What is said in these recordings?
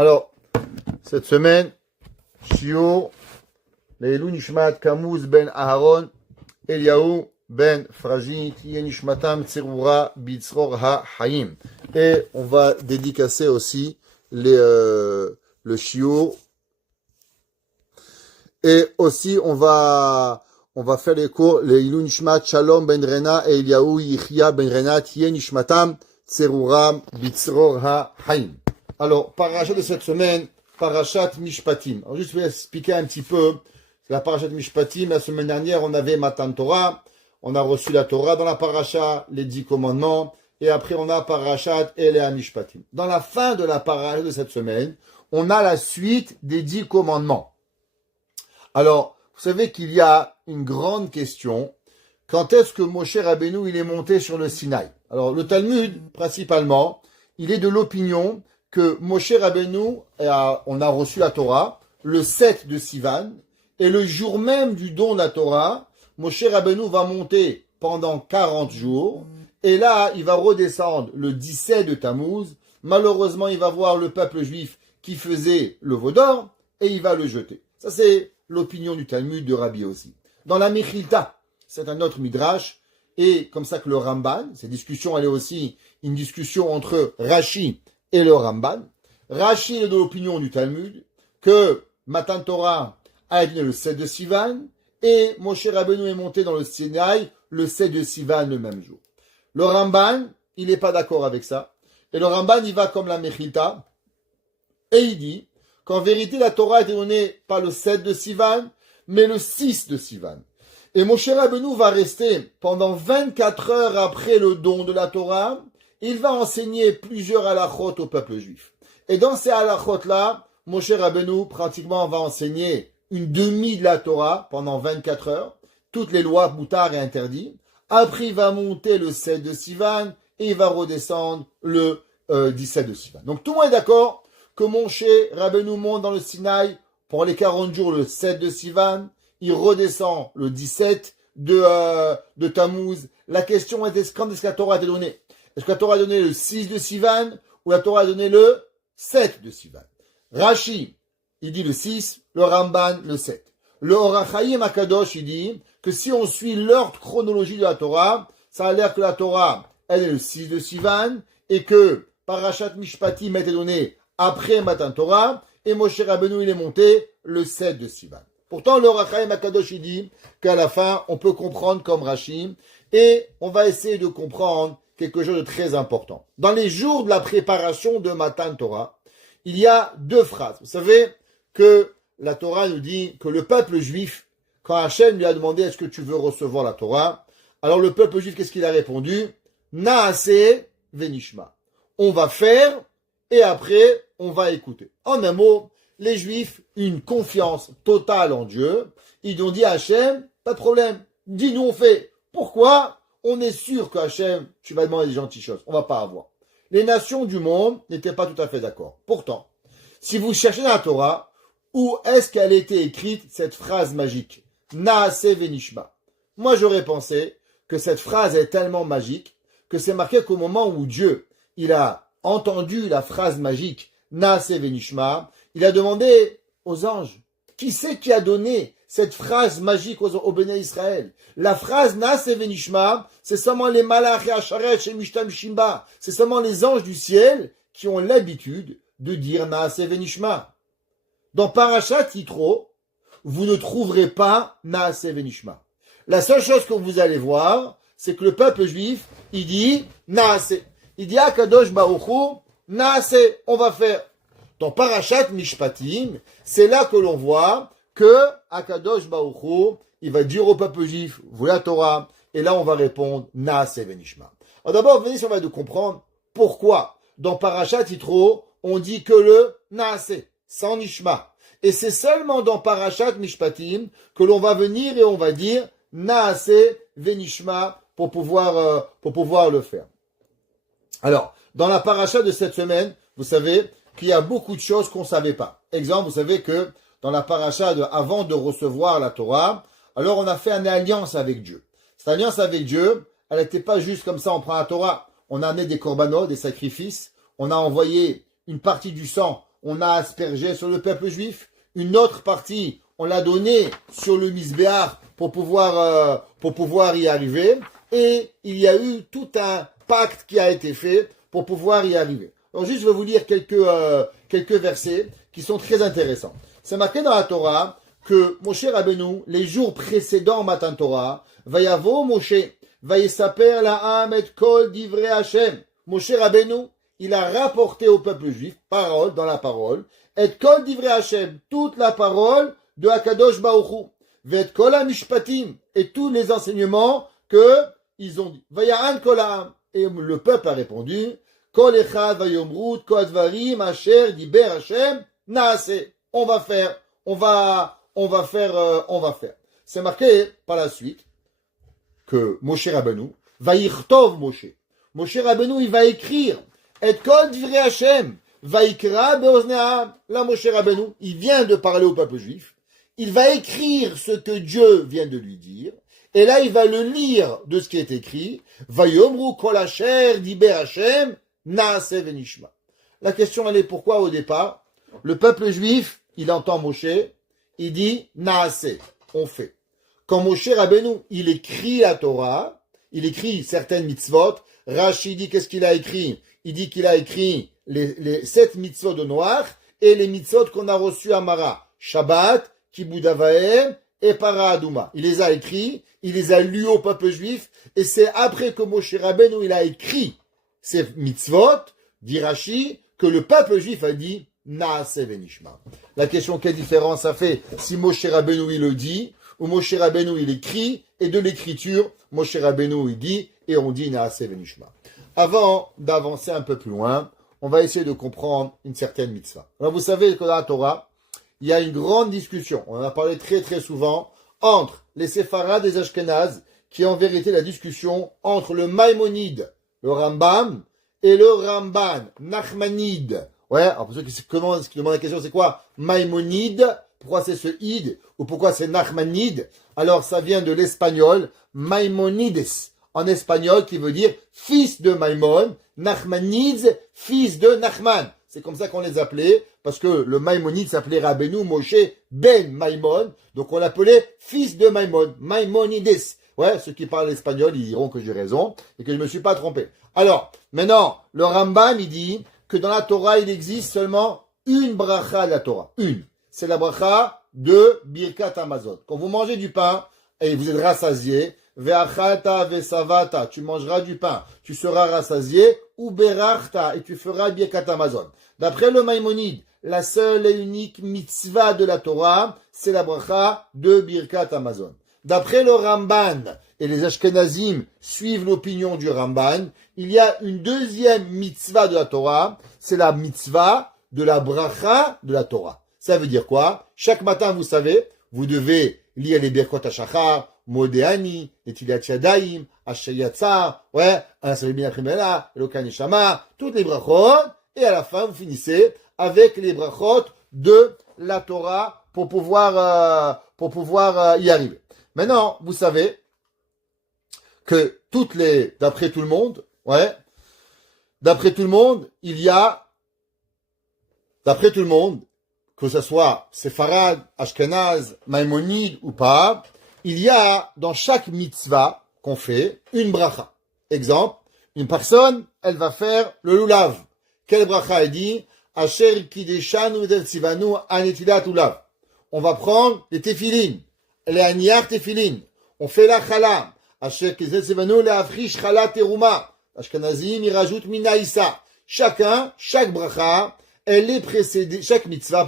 Alors, cette semaine, Shio, Leilou Nishmat Kamuz ben Aharon, Eliaou ben Fragi, Tiye Nishmatam Tserura Bitzror Ha-Hayim. Et on va dédicacer aussi le Shio. Et aussi, on va faire les cours, Leilou Nishmat Shalom ben Rena et Eliaou Yichya ben Rena, Tiye Nishmatam Tserura Bitzror Ha-Hayim. Alors, parachat de cette semaine, parachat Mishpatim. Alors, juste, je vais expliquer un petit peu. La parachat Mishpatim, la semaine dernière, on avait Matan Torah. On a reçu la Torah dans la parachat, les 10 commandements. Et après, on a parachat Elea Mishpatim. Dans la fin de la parachat de cette semaine, on a la suite des 10 commandements. Alors, vous savez qu'il y a une grande question. Quand est-ce que Moshe Rabbeinu, il est monté sur le Sinaï? Alors, le Talmud, principalement, il est de l'opinion que Moshe Rabbeinu, on a reçu la Torah le 7 de Sivan, et le jour même du don de la Torah, Moshe Rabbeinu va monter pendant 40 jours, et là, il va redescendre le 17 de Tammuz. Malheureusement, il va voir le peuple juif qui faisait le veau d'or, et il va le jeter. Ça, c'est l'opinion du Talmud de Rabbi aussi. Dans la Mechilta, c'est un autre midrash, et comme ça que le Ramban, cette discussion, elle est aussi une discussion entre Rashi et le Ramban. Rashi est de l'opinion du Talmud que Matan Torah a été le 7 de Sivan et Moshe Rabbeinu est monté dans le Sinaï le 7 de Sivan le même jour. Le Ramban, il n'est pas d'accord avec ça. Et le Ramban, il va comme la Mechilta et il dit qu'en vérité, la Torah a été donnée pas le 7 de Sivan, mais le 6 de Sivan. Et Moshe Rabbeinu va rester pendant 24 heures après le don de la Torah. Il va enseigner plusieurs halachot au peuple juif. Et dans ces halachot-là, Moshe Rabbeinu, pratiquement, va enseigner une demi de la Torah pendant 24 heures, toutes les lois moutard et interdits. Après, il va monter le 7 de Sivan et il va redescendre le 17 de Sivan. Donc, tout le monde est d'accord que Moshe Rabbeinu monte dans le Sinaï pour les 40 jours le 7 de Sivan. Il redescend le 17 de Tammuz. La question est, quand est-ce que la Torah a été donnée? Est-ce que la Torah a donné le 6 de Sivan ou la Torah a donné le 7 de Sivan? Rashi, il dit le 6, le Ramban, le 7. Le Or HaChaim Akadosh, il dit que si on suit l'ordre chronologique de la Torah, ça a l'air que la Torah, elle est le 6 de Sivan et que Parashat Mishpatim a été donné après Matan Torah et Moshe Rabbeinu, il est monté le 7 de Sivan. Pourtant, le Or HaChaim Akadosh, il dit qu'à la fin, on peut comprendre comme Rashi et on va essayer de comprendre quelque chose de très important. Dans les jours de la préparation de Matan Torah, il y a 2 phrases. Vous savez que la Torah nous dit que le peuple juif, quand Hachem lui a demandé est-ce que tu veux recevoir la Torah, alors le peuple juif, qu'est-ce qu'il a répondu? Naaseh venishma. On va faire et après on va écouter. En un mot, les juifs, une confiance totale en Dieu, ils ont dit à Hachem, pas de problème, dis-nous on fait. Pourquoi? On est sûr que Hachem, tu vas demander des gentilles choses. On va pas avoir. Les nations du monde n'étaient pas tout à fait d'accord. Pourtant, si vous cherchez dans la Torah, où est-ce qu'elle a été écrite, cette phrase magique? Naaseh venishma. Moi, j'aurais pensé que cette phrase est tellement magique que c'est marqué qu'au moment où Dieu, il a entendu la phrase magique Naaseh venishma, il a demandé aux anges, qui c'est qui a donné cette phrase magique au Béné Israël? La phrase Naaseh venishma, c'est seulement les malach et Asharet et Mishtam Shimba. C'est seulement les anges du ciel qui ont l'habitude de dire Naaseh venishma. Dans Parashat Yitro, vous ne trouverez pas Naaseh venishma. La seule chose que vous allez voir, c'est que le peuple juif, il dit Naaseh. Il dit Akadosh Baruch Hu, Naaseh, on va faire. Dans Parashat Mishpatim, c'est là que l'on voit que Akadosh Baruch Hu, il va dire au peuple juif, vous la Torah, et là on va répondre Naaseh venishma. Alors d'abord, venez si on va de comprendre pourquoi dans Parashat Yitro, on dit que le Naaseh, sans Nishma. Et c'est seulement dans Parashat Mishpatim que l'on va venir et on va dire Naaseh venishma pour pouvoir le faire. Alors, dans la Parashat de cette semaine, vous savez qu'il y a beaucoup de choses qu'on ne savait pas. Exemple, vous savez que dans la Parashat avant de recevoir la Torah, alors on a fait une alliance avec Dieu. Cette alliance avec Dieu, elle n'était pas juste comme ça, on prend la Torah. On a amené des korbanot, des sacrifices, on a envoyé une partie du sang on a aspergé sur le peuple juif. Une autre partie, on l'a donnée sur le Misbéach pour pouvoir y arriver. Et il y a eu tout un pacte qui a été fait pour pouvoir y arriver. Alors juste, je vais vous lire quelques versets qui sont très intéressants. C'est marqué dans la Torah que Moshe Rabbeinu, les jours précédents Matan Torah, Vayavo Moshe, Vayesaper la'am et kol divrei Hashem. Moshe Rabbeinu, il a rapporté au peuple juif, parole dans la parole, et kol divrei Hashem, toute la parole de Hakadosh Baruch Hu, vet kol hamishpatim, et tous les enseignements que ils ont dit. Vaya'an kol ha'am, et le peuple a répondu, kol echad vayomrut kol advarim asher diber Hashem naase. On va faire. C'est marqué par la suite que Moshe Rabbeinu va yirtov Moshe. Moshe Rabbeinu, il va écrire et kol divrei Hashem va yikra beozneam. Là, Moshe Rabbeinu, il vient de parler au peuple juif. Il va écrire ce que Dieu vient de lui dire. Et là, il va le lire de ce qui est écrit. Va yomru kol asher diber Hashem naase venishma. La question, elle est pourquoi au départ, le peuple juif, il entend Moshe, il dit naase, on fait. Quand Moshe Rabbeinu, il écrit la Torah, il écrit certaines mitzvot, Rashi dit qu'est-ce qu'il a écrit? Il dit qu'il a écrit les 7 mitzvot de Noach et les mitzvot qu'on a reçus à Mara, Shabbat, Kibud Avaim et Para Aduma. Il les a écrits, il les a lus au peuple juif et c'est après que Moshe Rabbeinu, il a écrit ces mitzvot, dit Rashi, que le peuple juif a dit Naase venishma. La question, quelle différence ça fait si Moshe Rabbeinu il le dit ou Moshe Rabbeinu il écrit et de l'écriture Moshe Rabbeinu il dit et on dit Naase venishma. Avant d'avancer un peu plus loin, on va essayer de comprendre une certaine mitzvah. Alors vous savez que dans la Torah, il y a une grande discussion, on en a parlé très très souvent, entre les Séfarades et les Ashkénazes, qui est en vérité la discussion entre le Maïmonide, le Rambam, et le Ramban, Nachmanide. Ouais, alors pour ceux qui demandent la question, c'est quoi Maïmonide? Pourquoi c'est ce id? Ou pourquoi c'est Nachmanide? Alors ça vient de l'espagnol, Maimonides, en espagnol, qui veut dire fils de Maïmon, Nachmanides, fils de Nachman. C'est comme ça qu'on les appelait, parce que le Maïmonide s'appelait Rabbeinu Moshe ben Maïmon, donc on l'appelait fils de Maïmon, Maïmonides. Ouais, ceux qui parlent espagnol, ils diront que j'ai raison, et que je ne me suis pas trompé. Alors, maintenant, le Rambam, il dit que dans la Torah, il existe seulement une bracha de la Torah. Une. C'est la bracha de Birkat Hamazon. Quand vous mangez du pain, et vous êtes rassasié, Ve'achalta ve'savata, tu mangeras du pain, tu seras rassasié, ou berachta, et tu feras Birkat Hamazon. D'après le Maïmonide, la seule et unique mitzvah de la Torah, c'est la bracha de Birkat Hamazon. D'après le Ramban, et les Ashkenazim suivent l'opinion du Ramban, il y a une deuxième mitzvah de la Torah, c'est la mitzvah de la bracha de la Torah. Ça veut dire quoi? Chaque matin, vous savez, vous devez lire les Birkot HaShachar, Modéani, Netilat Yadayim, Hashayatsa, ouais, Anasabimina, Eloka Neshama, toutes les brachot, et à la fin, vous finissez avec les brachot de la Torah pour pouvoir y arriver. Maintenant, vous savez que d'après tout le monde, il y a, d'après tout le monde, que ce soit Séfarade, Ashkenaz, Maïmonide ou pas, il y a dans chaque mitzvah qu'on fait une bracha. Exemple, une personne, elle va faire le lulav. Quelle bracha elle dit? Asher kideshanu tzivanu anetilat lulav. On va prendre les téphilines, les aniar téphilines. On fait la chala. Asher kideshanu le afrish chala teruma. Ashkenazim, ils rajoutent minaïsa. Chaque bracha, chaque mitzvah,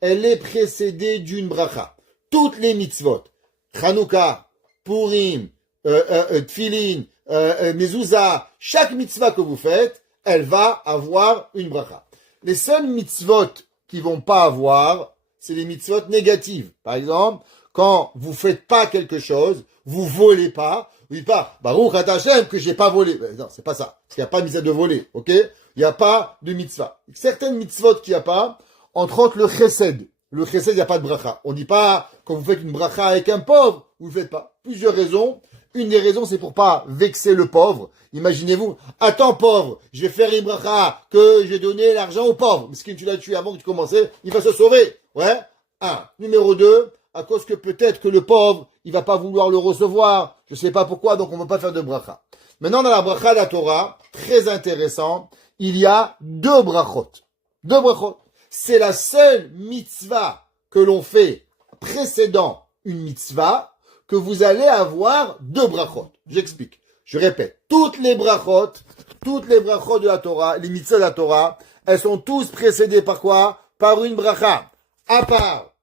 elle est précédée d'une bracha. Toutes les mitzvot, Chanukah, Purim, Tfilin, Mezouza, chaque mitzvah que vous faites, elle va avoir une bracha. Les seules mitzvot qui vont pas avoir, c'est les mitzvot négatives. Par exemple, quand vous faites pas quelque chose, vous volez pas, vous dites pas, Baruch Ata Hashem, que j'ai pas volé. Non, c'est pas ça. Parce qu'il n'y a pas de mitzvah de voler, ok? Il n'y a pas de mitzvah. Certaines mitzvot qu'il n'y a pas, entre autres le chesed. Le chesed, il n'y a pas de bracha. On dit pas, quand vous faites une bracha avec un pauvre, vous ne le faites pas. Plusieurs raisons. Une des raisons, c'est pour pas vexer le pauvre. Imaginez-vous, attends pauvre, je vais faire une bracha que j'ai donné l'argent au pauvre. Parce que tu l'as tué avant que tu commençais, il va se sauver. Ouais. Un. Numéro 2, à cause que peut-être que le pauvre, il va pas vouloir le recevoir. Je sais pas pourquoi, donc on va pas faire de bracha. Maintenant, dans la bracha de la Torah, très intéressant, il y a deux brachot. Deux brachot. C'est la seule mitzvah que l'on fait précédant une mitzvah que vous allez avoir deux brachot. J'explique. Je répète. Toutes les brachot de la Torah, les mitzvahs de la Torah, elles sont tous précédées par quoi? Par une bracha. À part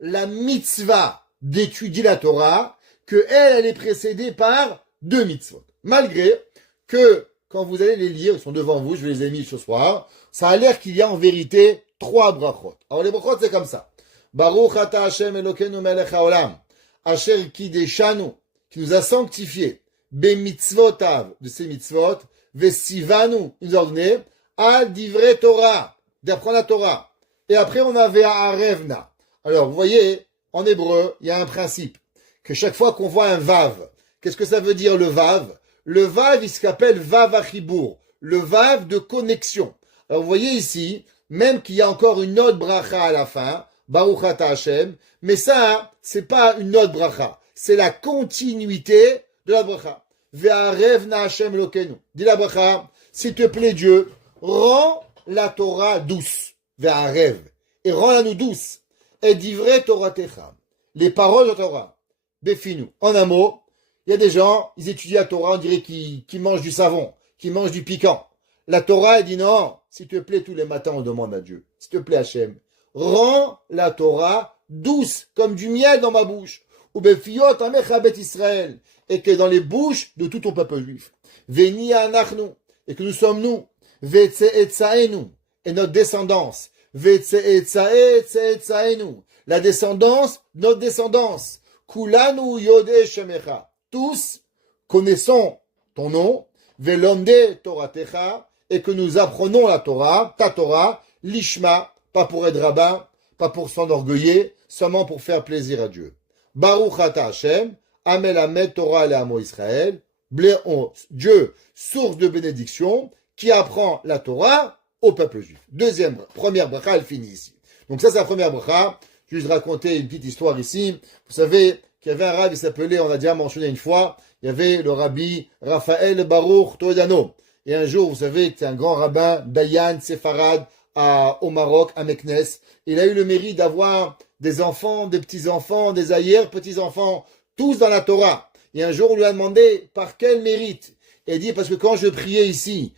la mitzvah d'étudier la Torah, que elle est précédée par deux mitzvot. Malgré que, quand vous allez les lire, ils sont devant vous, je les ai mis ce soir, ça a l'air qu'il y a en vérité trois brachot. Alors les brachot, c'est comme ça. Baruch ata Hashem Elokeinu melech haolam, Asher kideshanu, qui nous a sanctifiés, be mitzvotav, de ces mitzvot, vesivanu, il nous a ordonné, al divrei Torah, d'apprendre la Torah. Et après, on avait arevna. Alors, vous voyez, en hébreu, il y a un principe, que chaque fois qu'on voit un vav, qu'est-ce que ça veut dire le vav? Le vav, il s'appelle vav achibour, le vav de connexion. Alors, vous voyez ici, même qu'il y a encore une autre bracha à la fin, Baruch ata Hashem, mais ça, c'est pas une autre bracha, c'est la continuité de la bracha. Ve'arevna Hashem Elokeinu. Dis la bracha, s'il te plaît Dieu, rends la Torah douce. Ve'arev. Et rends-la nous douce. Et divrei Toratecha. Les paroles de la Torah. Befinu. En un mot, il y a des gens, ils étudient la Torah, on dirait qu'ils mangent du savon, qu'ils mangent du piquant. La Torah, elle dit non, s'il te plaît, tous les matins, on demande à Dieu. S'il te plaît, Hachem, rends la Torah douce, comme du miel dans ma bouche. Ou befiyot amecha bet Israël. Et que dans les bouches de tout ton peuple juif. Veni anachnu. Et que nous sommes nous. Vetseetzaenu. Et notre descendance. Vetseetzaetzaenu. La descendance, notre descendance. Kulanu yode shemecha. Tous connaissons ton nom. Velomde toratecha. Et que nous apprenons la Torah, ta Torah, l'ishma, pas pour être rabbin, pas pour s'enorgueiller, seulement pour faire plaisir à Dieu. Baruch ata Hashem, Amel Amed Torah le Amo Israël, Dieu, source de bénédiction, qui apprend la Torah au peuple juif. Première bracha, elle finit ici. Donc ça, c'est la première bracha. Je vais juste raconter une petite histoire ici. Vous savez qu'il y avait un rabbi, il s'appelait, on a déjà mentionné une fois, il y avait le rabbi Raphaël Baruch Toledano. Et un jour, vous savez, c'est un grand rabbin, Dayan Sefarad, au Maroc, à Meknes. Il a eu le mérite d'avoir des enfants, des petits-enfants, des arrière-petits-enfants, tous dans la Torah. Et un jour, on lui a demandé par quel mérite. Et il dit, parce que quand je priais ici,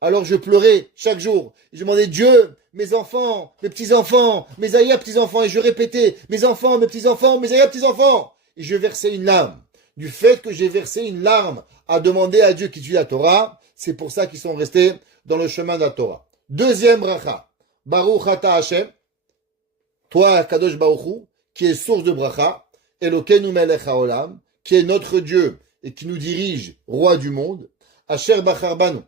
alors je pleurais chaque jour. Je demandais, Dieu, mes enfants, mes petits-enfants, mes arrière-petits-enfants. Et je répétais, mes enfants, mes petits-enfants, mes arrière-petits-enfants. Et je versais une larme. Du fait que j'ai versé une larme à demander à Dieu qui tue la Torah, c'est pour ça qu'ils sont restés dans le chemin de la Torah. Deuxième bracha, Baruch ata Hashem, toi Kadosh Baruch Hu, qui est source de bracha, Elokeinu melech haolam, qui est notre Dieu et qui nous dirige, roi du monde, Asher bachar banu,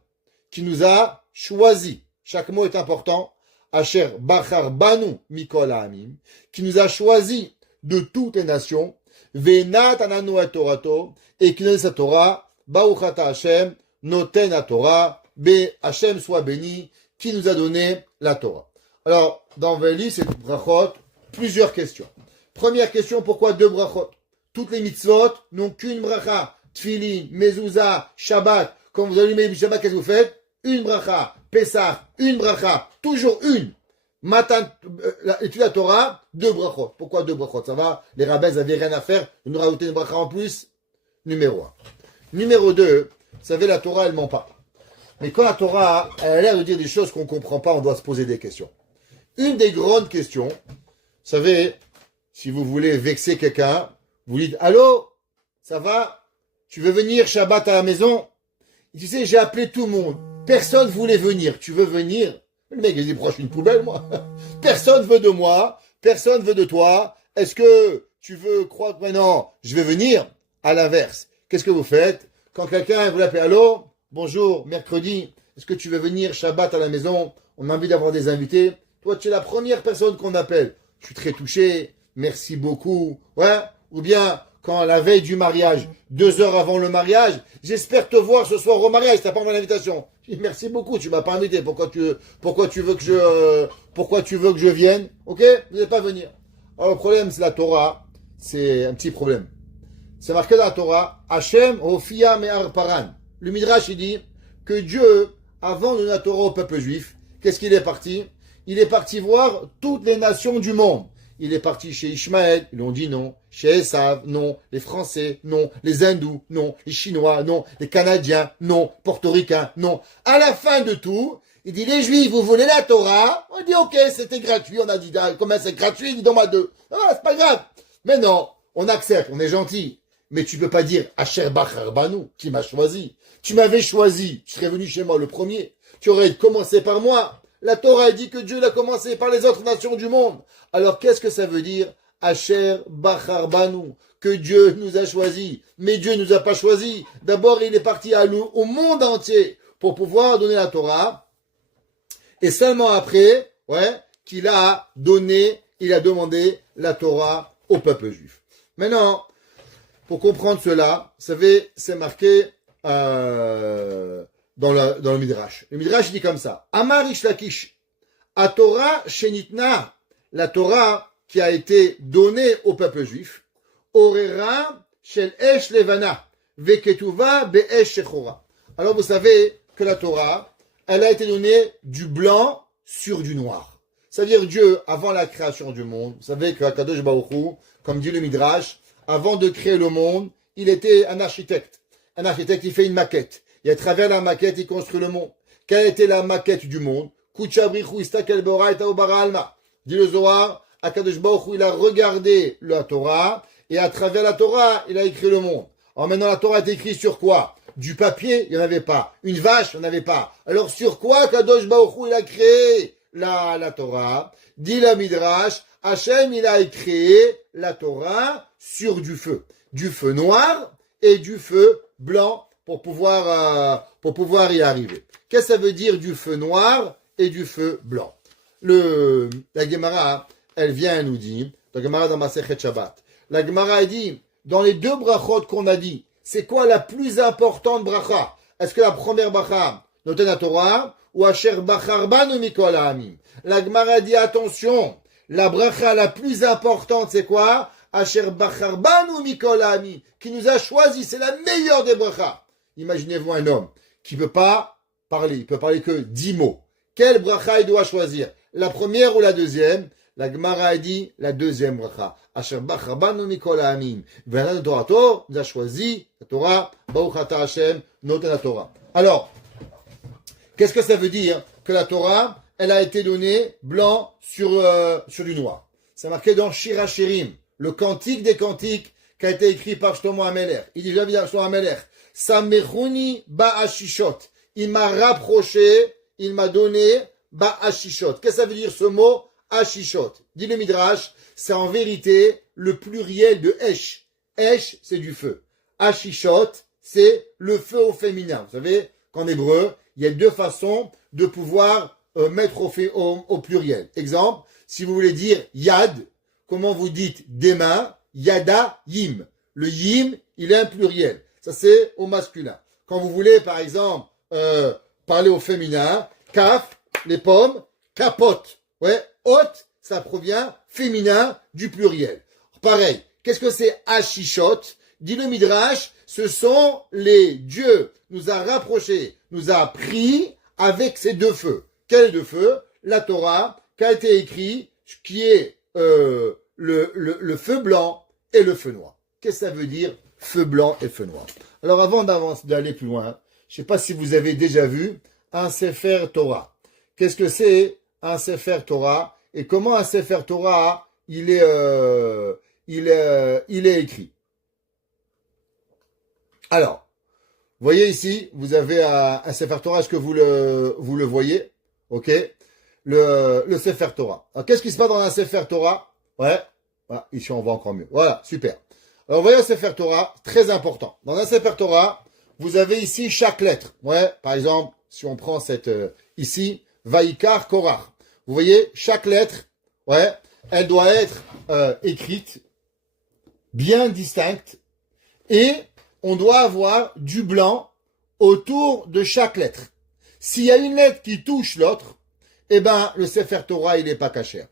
qui nous a choisi, chaque mot est important, Asher bachar banu mikol ha'amim, qui nous a choisi de toutes les nations, Venat ananu et Torato, et qui nous donne sa Torah, Baruch ata Hashem, noten la Torah, Hashem soit béni, qui nous a donné la Torah. Alors, dans Veli, c'est brachot, plusieurs questions. Première question, pourquoi deux brachot? Toutes les mitzvot n'ont qu'une bracha. Tfilin, mezouza, Shabbat. Quand vous allumez le Shabbat, qu'est-ce que vous faites? Une bracha. Pessah, une bracha. Toujours une. Matin, étude la Torah, deux brachot. Pourquoi deux brachot? Ça va? Les rabbins n'avaient rien à faire. Ils nous rajoutaient une bracha en plus. Numéro 1. Numéro 2, vous savez, la Torah, elle ment pas. Mais quand la Torah, elle a l'air de dire des choses qu'on ne comprend pas, on doit se poser des questions. Une des grandes questions, vous savez, si vous voulez vexer quelqu'un, vous dites, allô, ça va? Tu veux venir Shabbat à la maison? Tu sais, j'ai appelé tout le monde. Personne voulait venir. Tu veux venir? Le mec, il dit, proche une poubelle, moi. Personne veut de moi. Personne veut de toi. Est-ce que tu veux croire que maintenant, je vais venir? À l'inverse. Qu'est-ce que vous faites? Quand quelqu'un vous l'appelle, allô? Bonjour, mercredi. Est-ce que tu veux venir Shabbat à la maison? On a envie d'avoir des invités. Toi, tu es la première personne qu'on appelle. Je suis très touché. Merci beaucoup. Ouais. ou bien quand la veille du mariage, 2 heures avant le mariage, j'espère te voir ce soir au mariage, t'as pas mon invitation. Je dis, merci beaucoup, tu m'as pas invité, pourquoi tu veux que je vienne? Ok? Vous n'allez pas venir. Alors le problème, c'est la Torah, c'est un petit problème. C'est marqué dans la Torah, Hachem Hofia Me'ar Paran. Le Midrash, il dit que Dieu, avant de donner la Torah au peuple juif, qu'est-ce qu'il est parti? Il est parti voir toutes les nations du monde. Il est parti chez Ishmaël, ils ont dit non. Chez Esav, non. Les Français, non. Les Hindous, non. Les Chinois, non. Les Canadiens, non. Portoricains, non. À la fin de tout, il dit, les Juifs, vous voulez la Torah? On dit, ok, c'était gratuit. On a dit, ah, comment c'est gratuit? Il dit, donne-moi 2. Ah, c'est pas grave. Mais non, on accepte, on est gentil. Mais tu peux pas dire, Asher Bachar Banu, qui m'a choisi. Tu m'avais choisi, tu serais venu chez moi le premier. Tu aurais commencé par moi. La Torah dit que Dieu l'a commencé par les autres nations du monde. Alors qu'est-ce que ça veut dire? Asher Bachar Banu, que Dieu nous a choisis. Mais Dieu nous a pas choisis. D'abord, il est parti au monde entier pour pouvoir donner la Torah. Et seulement après, qu'il a donné, il a demandé la Torah au peuple juif. Maintenant, pour comprendre cela, vous savez, c'est marqué dans le Midrash. Le Midrash dit comme ça. Amar Ish Lakish, a Torah Shenitna, la Torah qui a été donnée au peuple juif, Orera Shel Esh Levana, Veketuva Be'esh Shechora. Alors vous savez que la Torah, elle a été donnée du blanc sur du noir. C'est-à-dire Dieu, avant la création du monde, vous savez que Kadosh Baruch Hu, comme dit le Midrash, avant de créer le monde, il était un architecte. Un architecte, il fait une maquette. Et à travers la maquette, il construit le monde. Quelle était la maquette du monde? Dit le Zohar, Akadosh Baruch Hu, il a regardé la Torah, et à travers la Torah, il a écrit le monde. Alors maintenant, la Torah est écrite sur quoi? Du papier, il n'y en avait pas. Une vache, il n'y en avait pas. Alors sur quoi Kadosh Baruch Hu, il a créé la Torah? Dit le Midrash, Hachem, il a créé la Torah sur du feu noir et du feu blanc pour pouvoir y arriver. Qu'est-ce que ça veut dire du feu noir et du feu blanc? La Gemara, elle vient et nous dit, la Gemara dans Masechet Shabbat, la Gemara dit, dans les 2 brachot qu'on a dit, c'est quoi la plus importante bracha? Est-ce que la première bracha, Noten Torah, ou Asher Bachar Banu Mikol Ha'amim? La Gemara dit, attention, la bracha la plus importante, c'est quoi? Asher Bachar Banu Mikol Ha'amim, qui nous a choisi, c'est la meilleure des brachas. Imaginez-vous un homme qui ne peut pas parler, il peut parler que 10 mots. Quelle bracha il doit choisir? La première ou la deuxième? La Gemara a dit la deuxième bracha. Asher Bachar Banu Mikol Ha'amim. Ve'anan Torato, nous a choisi la Torah, Baruch Ata Hashem, Noten Torah. Alors, qu'est-ce que ça veut dire? Que la Torah, elle a été donnée blanc sur du noir. C'est marqué dans Shir HaShirim, le cantique des cantiques qui a été écrit par Shlomo HaMelech. Il dit, j'avais dit à Shlomo HaMelech, Samechuni ba'ashishot. Il m'a rapproché, il m'a donné ba'ashishot. Qu'est-ce que ça veut dire ce mot? Ashishot. Dit le Midrash, c'est en vérité le pluriel de Esh. Esh, c'est du feu. Ashishot, c'est le feu au féminin. Vous savez qu'en hébreu, il y a 2 façons de pouvoir mettre au pluriel. Exemple, si vous voulez dire yad, comment vous dites des mains? Yada, yim. Le yim, il est un pluriel. Ça, c'est au masculin. Quand vous voulez, par exemple, parler au féminin, kaf, les pommes, capote. Ouais, hot, ça provient féminin du pluriel. Pareil, qu'est-ce que c'est Ashishot? Dit le Midrash, ce sont les dieux, nous a rapprochés, nous a pris avec ces 2 feux. Quels 2 feux? La Torah, qui a été écrit, qui est le feu blanc et le feu noir. Qu'est-ce que ça veut dire, feu blanc et feu noir? Alors avant d'aller plus loin, je ne sais pas si vous avez déjà vu un Sefer Torah. Qu'est-ce que c'est un Sefer Torah et comment un Sefer Torah il est écrit? Alors, vous voyez ici, vous avez un Sefer Torah, est-ce que vous le voyez? Ok, le Sefer Torah. Alors, qu'est-ce qui se passe dans un Sefer Torah? Ouais, voilà, ici on voit encore mieux. Voilà, super. Alors, vous voyez un Sefer Torah, très important. Dans un Sefer Torah, vous avez ici chaque lettre. Ouais, par exemple, si on prend cette ici, Vaikar Korach. Vous voyez, chaque lettre, ouais, elle doit être écrite bien distinctes et on doit avoir du blanc autour de chaque lettre. S'il y a une lettre qui touche l'autre, eh ben, le Sefer Torah, il n'est pas caché.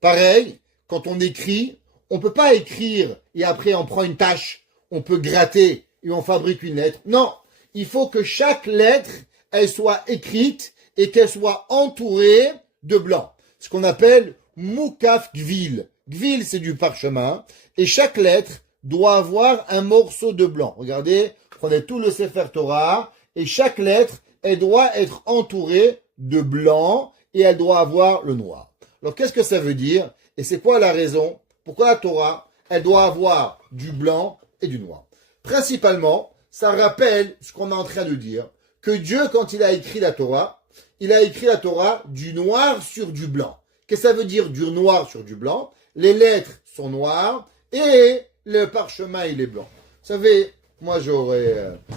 Pareil, quand on écrit, on peut pas écrire et après on prend une tâche, on peut gratter et on fabrique une lettre. Non, il faut que chaque lettre, elle soit écrite et qu'elle soit entourée de blanc. Ce qu'on appelle Mukaf Gvil. Gvil, c'est du parchemin et chaque lettre doit avoir un morceau de blanc. Regardez, prenez tout le Sefer Torah et chaque lettre, elle doit être entourée de blanc et elle doit avoir le noir. Alors, qu'est-ce que ça veut dire? Et c'est quoi la raison? Pourquoi la Torah, elle doit avoir du blanc et du noir? Principalement, ça rappelle ce qu'on est en train de dire, que Dieu, quand il a écrit la Torah, il a écrit la Torah du noir sur du blanc. Qu'est-ce que ça veut dire du noir sur du blanc? Les lettres sont noires et le parchemin, il est blanc. Vous savez, moi,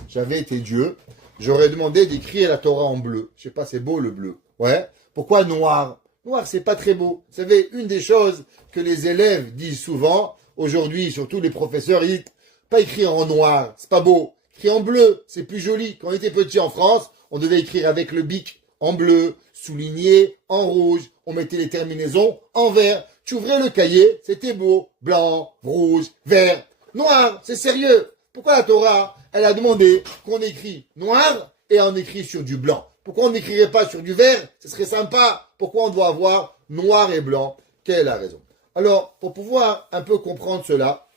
j'avais été Dieu, j'aurais demandé d'écrire la Torah en bleu. Je sais pas, c'est beau le bleu. Ouais. Pourquoi noir? Noir, c'est pas très beau. Vous savez, une des choses que les élèves disent souvent, aujourd'hui, surtout les professeurs, ils disent, pas écrire en noir, c'est pas beau. Écrire en bleu, c'est plus joli. Quand on était petit en France, on devait écrire avec le bic en bleu, souligné en rouge, on mettait les terminaisons en vert. Tu ouvrais le cahier, c'était beau, blanc, rouge, vert, noir, c'est sérieux. Pourquoi la Torah, elle a demandé qu'on écrit noir et on écrit sur du blanc? Pourquoi on n'écrirait pas sur du vert? Ce serait sympa. Pourquoi on doit avoir noir et blanc? Quelle est la raison? Alors, pour pouvoir un peu comprendre cela,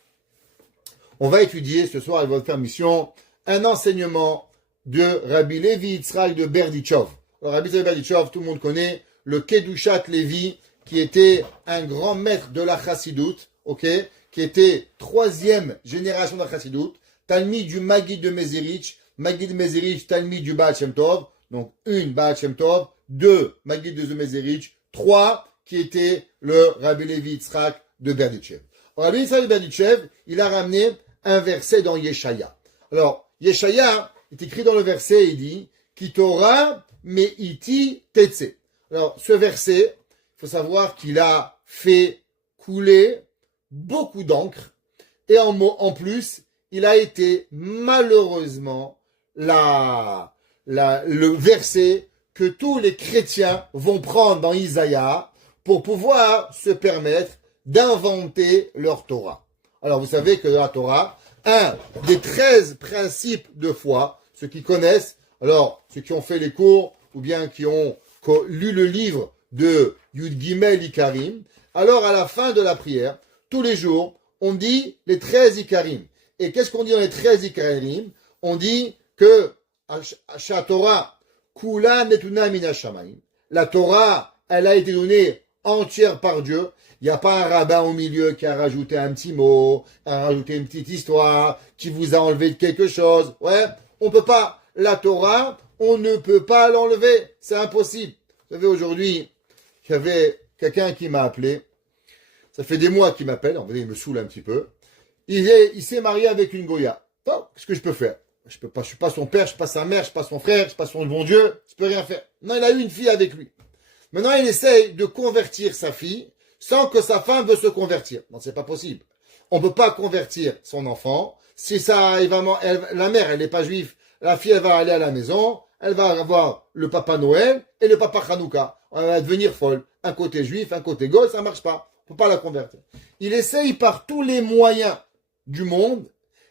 on va étudier ce soir avec votre permission un enseignement de Rabbi Levi Yitzhak de Berdichov. Alors, Rabbi Yitzhak de Berdichov, tout le monde connaît le Kedushat Levi, qui était un grand maître de la Chassidoute, ok, qui était troisième génération de la Chassidoute, Talmid du Maggid de Mezerich, Maggid de Mezerich, Talmid du Baal Shem Tov, donc une Baal Shem Tov, deux Maggid de Mezerich, trois qui était le Rabbi Levi Yitzhak de Berdichev. Rabbi Yitzhak de Berdichev, il a ramené un verset dans Yeshaya. Alors, Yeshaya est écrit dans le verset, il dit Ki Torah me'iti tetse. Alors, ce verset, il faut savoir qu'il a fait couler beaucoup d'encre et en plus, il a été malheureusement le verset que tous les chrétiens vont prendre dans Isaïa pour pouvoir se permettre d'inventer leur Torah. Alors, vous savez que la Torah, un des 13 principes de foi, ceux qui connaissent, alors, ceux qui ont fait les cours ou bien qui ont lu le livre de Yud Gimel Ikarim, alors à la fin de la prière, tous les jours, on dit les 13 Ikarim. Et qu'est-ce qu'on dit dans les 13 Ikarim? On dit que Torah, Kula Netuna Mina Shamayim. La Torah, elle a été donnée entière par Dieu. Il n'y a pas un rabbin au milieu qui a rajouté un petit mot, a rajouté une petite histoire, qui vous a enlevé de quelque chose. Ouais, on peut pas. La Torah, on ne peut pas l'enlever. C'est impossible. Vous savez, aujourd'hui, il y avait quelqu'un qui m'a appelé. Ça fait des mois qu'il m'appelle. En fait, il me saoule un petit peu. Il s'est marié avec une Goya. Bon, qu'est-ce que je peux faire? Je suis pas son père, je suis pas sa mère, je suis pas son frère, je suis pas son bon Dieu. Je peux rien faire. Non, il a eu une fille avec lui. Maintenant, il essaye de convertir sa fille sans que sa femme veut se convertir. Non, c'est pas possible. On peut pas convertir son enfant. Si ça, la mère, elle n'est pas juive. La fille, elle va aller à la maison. Elle va avoir le papa Noël et le papa Hanouka. Elle va devenir folle. Un côté juif, un côté gauche, ça marche pas. On peut pas la convertir. Il essaye par tous les moyens du monde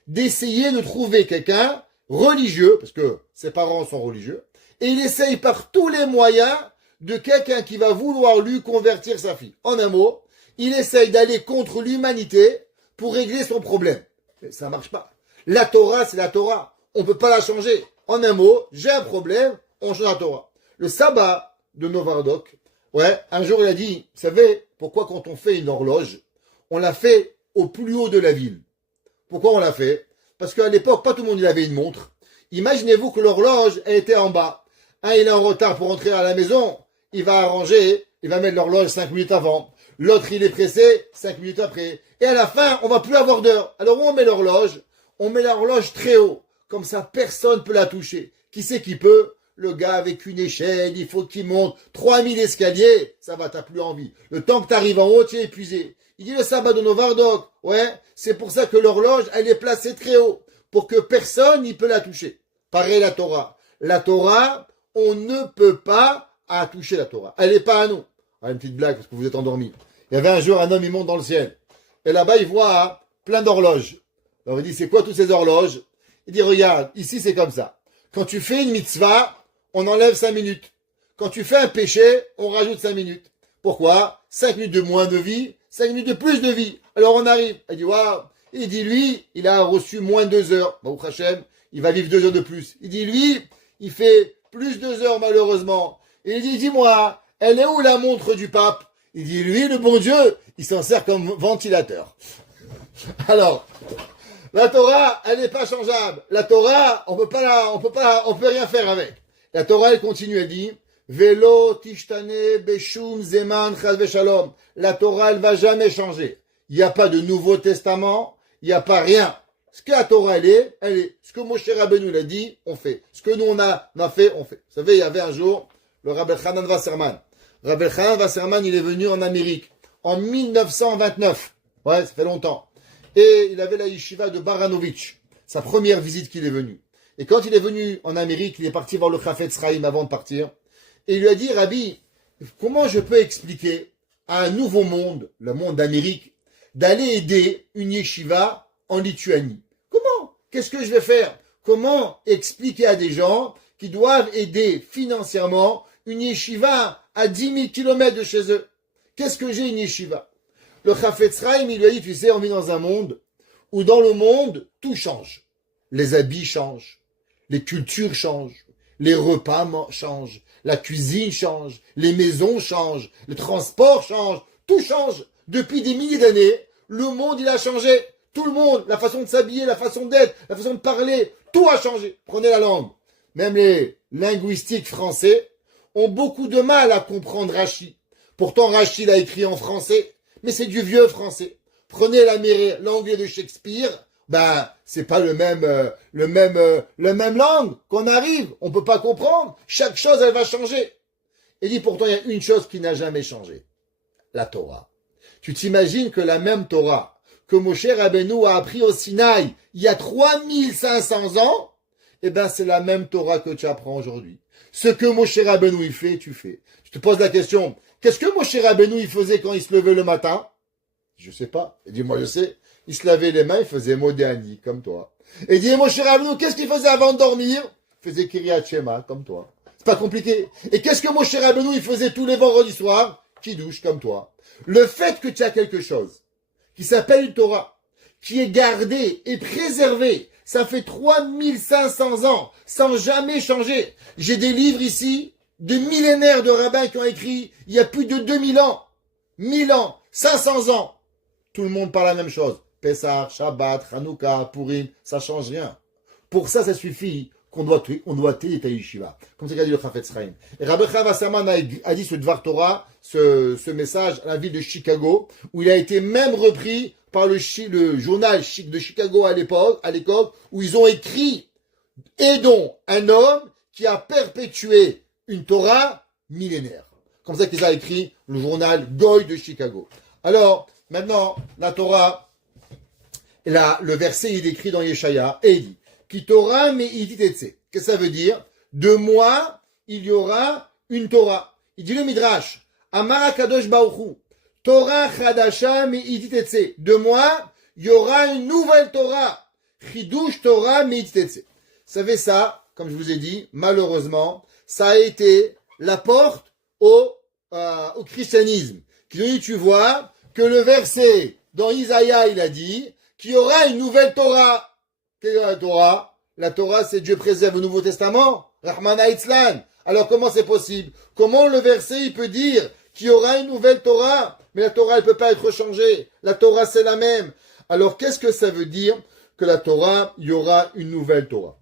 d'essayer de trouver quelqu'un religieux, parce que ses parents sont religieux, et il essaye par tous les moyens de quelqu'un qui va vouloir lui convertir sa fille. En un mot, il essaye d'aller contre l'humanité pour régler son problème. Mais ça marche pas. La Torah, c'est la Torah. On peut pas la changer. En un mot, j'ai un problème, on change la Torah. Le sabbat de Novardok, ouais, un jour il a dit, vous savez, pourquoi quand on fait une horloge, on la fait au plus haut de la ville? Pourquoi on l'a fait? Parce qu'à l'époque, pas tout le monde avait une montre. Imaginez-vous que l'horloge elle était en bas. Un, il est en retard pour rentrer à la maison. Il va arranger, il va mettre l'horloge 5 minutes avant. L'autre, il est pressé 5 minutes après. Et à la fin, on va plus avoir d'heure. Alors où on met l'horloge? On met l'horloge très haut. Comme ça, personne ne peut la toucher. Qui c'est qui peut? Le gars avec une échelle, il faut qu'il monte 3000 escaliers. Ça va, t'as plus envie. Le temps que tu arrives en haut, tu es épuisé. Il dit le sabbat de Novardok. Ouais, c'est pour ça que l'horloge, elle est placée très haut, pour que personne n'y peut la toucher. Pareil la Torah. La Torah, on ne peut pas toucher la Torah. Elle n'est pas à nous. Ah, une petite blague parce que vous êtes endormis. Il y avait un jour un homme, il monte dans le ciel. Et là-bas, il voit plein d'horloges. Alors il dit, c'est quoi toutes ces horloges? Il dit, regarde, ici c'est comme ça. Quand tu fais une mitzvah, on enlève 5 minutes. Quand tu fais un péché, on rajoute 5 minutes. Pourquoi? 5 minutes de moins de vie, 5 minutes de plus de vie. Alors on arrive. Il dit, waouh. Il dit, lui, il a reçu moins 2 heures. Baruch Hashem, il va vivre 2 heures de plus. Il dit, lui, il fait plus 2 heures malheureusement. Et il dit, dis-moi, elle est où la montre du pape? Il dit, lui, le bon Dieu, il s'en sert comme ventilateur. Alors, la Torah, elle n'est pas changeable. La Torah, on peut rien faire avec. La Torah, elle continue, elle dit, Velo tishtane beshum zeman chas veshalom. La Torah, elle va jamais changer. Il n'y a pas de Nouveau Testament, il n'y a pas rien. Ce que la Torah, elle est. Ce que Moshe Rabbeinu l'a dit, on fait. Ce que nous, on a fait, on fait. Vous savez, il y avait un jour, le Rabbi Hanan Wasserman. Rabbi Hanan Wasserman, il est venu en Amérique en 1929. Ouais, ça fait longtemps. Et il avait la yeshiva de Baranovitch, sa première visite qu'il est venu. Et quand il est venu en Amérique, il est parti voir le Chafetz Chaim avant de partir. Et il lui a dit, Rabbi, comment je peux expliquer à un nouveau monde, le monde d'Amérique, d'aller aider une yeshiva en Lituanie? Comment? Qu'est-ce que je vais faire? Comment expliquer à des gens qui doivent aider financièrement une yeshiva à 10 000 kilomètres de chez eux? Qu'est-ce que j'ai une yeshiva? Le Chafetz Chaim, il lui a dit, tu sais, on vit dans un monde où dans le monde, tout change. Les habits changent, les cultures changent, les repas changent, la cuisine change, les maisons changent, le transport change, tout change. Depuis des milliers d'années, le monde, il a changé. Tout le monde, la façon de s'habiller, la façon d'être, la façon de parler, tout a changé. Prenez la langue. Même les linguistiques français ont beaucoup de mal à comprendre Rachi. Pourtant, Rachi l'a écrit en français, mais c'est du vieux français. Prenez l'anglais de Shakespeare, c'est pas le même langue qu'on arrive. On peut pas comprendre. Chaque chose, elle va changer. Et dit pourtant, il y a une chose qui n'a jamais changé. La Torah. Tu t'imagines que la même Torah que Moshe Rabbeinu a appris au Sinaï il y a 3500 ans, c'est la même Torah que tu apprends aujourd'hui. Ce que Moshe Rabbeinu il fait, tu fais. Tu te poses la question, qu'est-ce que Moshe Rabbeinu il faisait quand il se levait le matin? Je sais pas. Il dit, moi je sais. Il se lavait les mains, il faisait Modéani, comme toi. Et il dit, Moshe Rabbeinu, qu'est-ce qu'il faisait avant de dormir? Il faisait Kiryat Shema, comme toi. C'est pas compliqué. Et qu'est-ce que Moshe Rabbeinu il faisait tous les vendredis soirs? Kiddush, comme toi. Le fait que tu as quelque chose qui s'appelle une Torah, qui est gardée et préservée, ça fait 3500 ans, sans jamais changer. J'ai des livres ici, de millénaires de rabbins qui ont écrit il y a plus de 2000 ans, 1000 ans, 500 ans. Tout le monde parle la même chose. Pessah, Shabbat, Hanouka, Purim, ça change rien. Pour ça, ça suffit qu'on doit t'aider ta yeshiva. Comme c'est qu'a dit le Chafetz Chaim. Et Rabbi Chaim Wasserman a dit ce Dvar Torah, ce message à la ville de Chicago, où il a été même repris par le journal de Chicago à l'époque, où ils ont écrit « Aidons un homme qui a perpétué une Torah millénaire ». Comme ça qu'ils ont écrit le journal Goy de Chicago. Alors, maintenant, la Torah, le verset il est écrit dans Yeshaya, et il dit « Ki Torah me'iditetse ». Qu'est-ce que ça veut dire? De moi, il y aura une Torah. Il dit le Midrash, Amar HaKadosh Baruch Hu, Torah Chadasha me'iditetse. De moi, il y aura une nouvelle Torah. Chidush Torah me'iditetse. Vous savez ça, comme je vous ai dit, malheureusement, ça a été la porte au christianisme. Qui dit, tu vois, que le verset dans Isaïa, il a dit qu'il y aura une nouvelle Torah. Quelle est la Torah? La Torah, c'est Dieu préserve le Nouveau Testament. Rahman Haitzlan. Alors comment c'est possible? Comment le verset, il peut dire qu'il y aura une nouvelle Torah? Mais la Torah, elle peut pas être changée. La Torah, c'est la même. Alors qu'est-ce que ça veut dire que la Torah, il y aura une nouvelle Torah?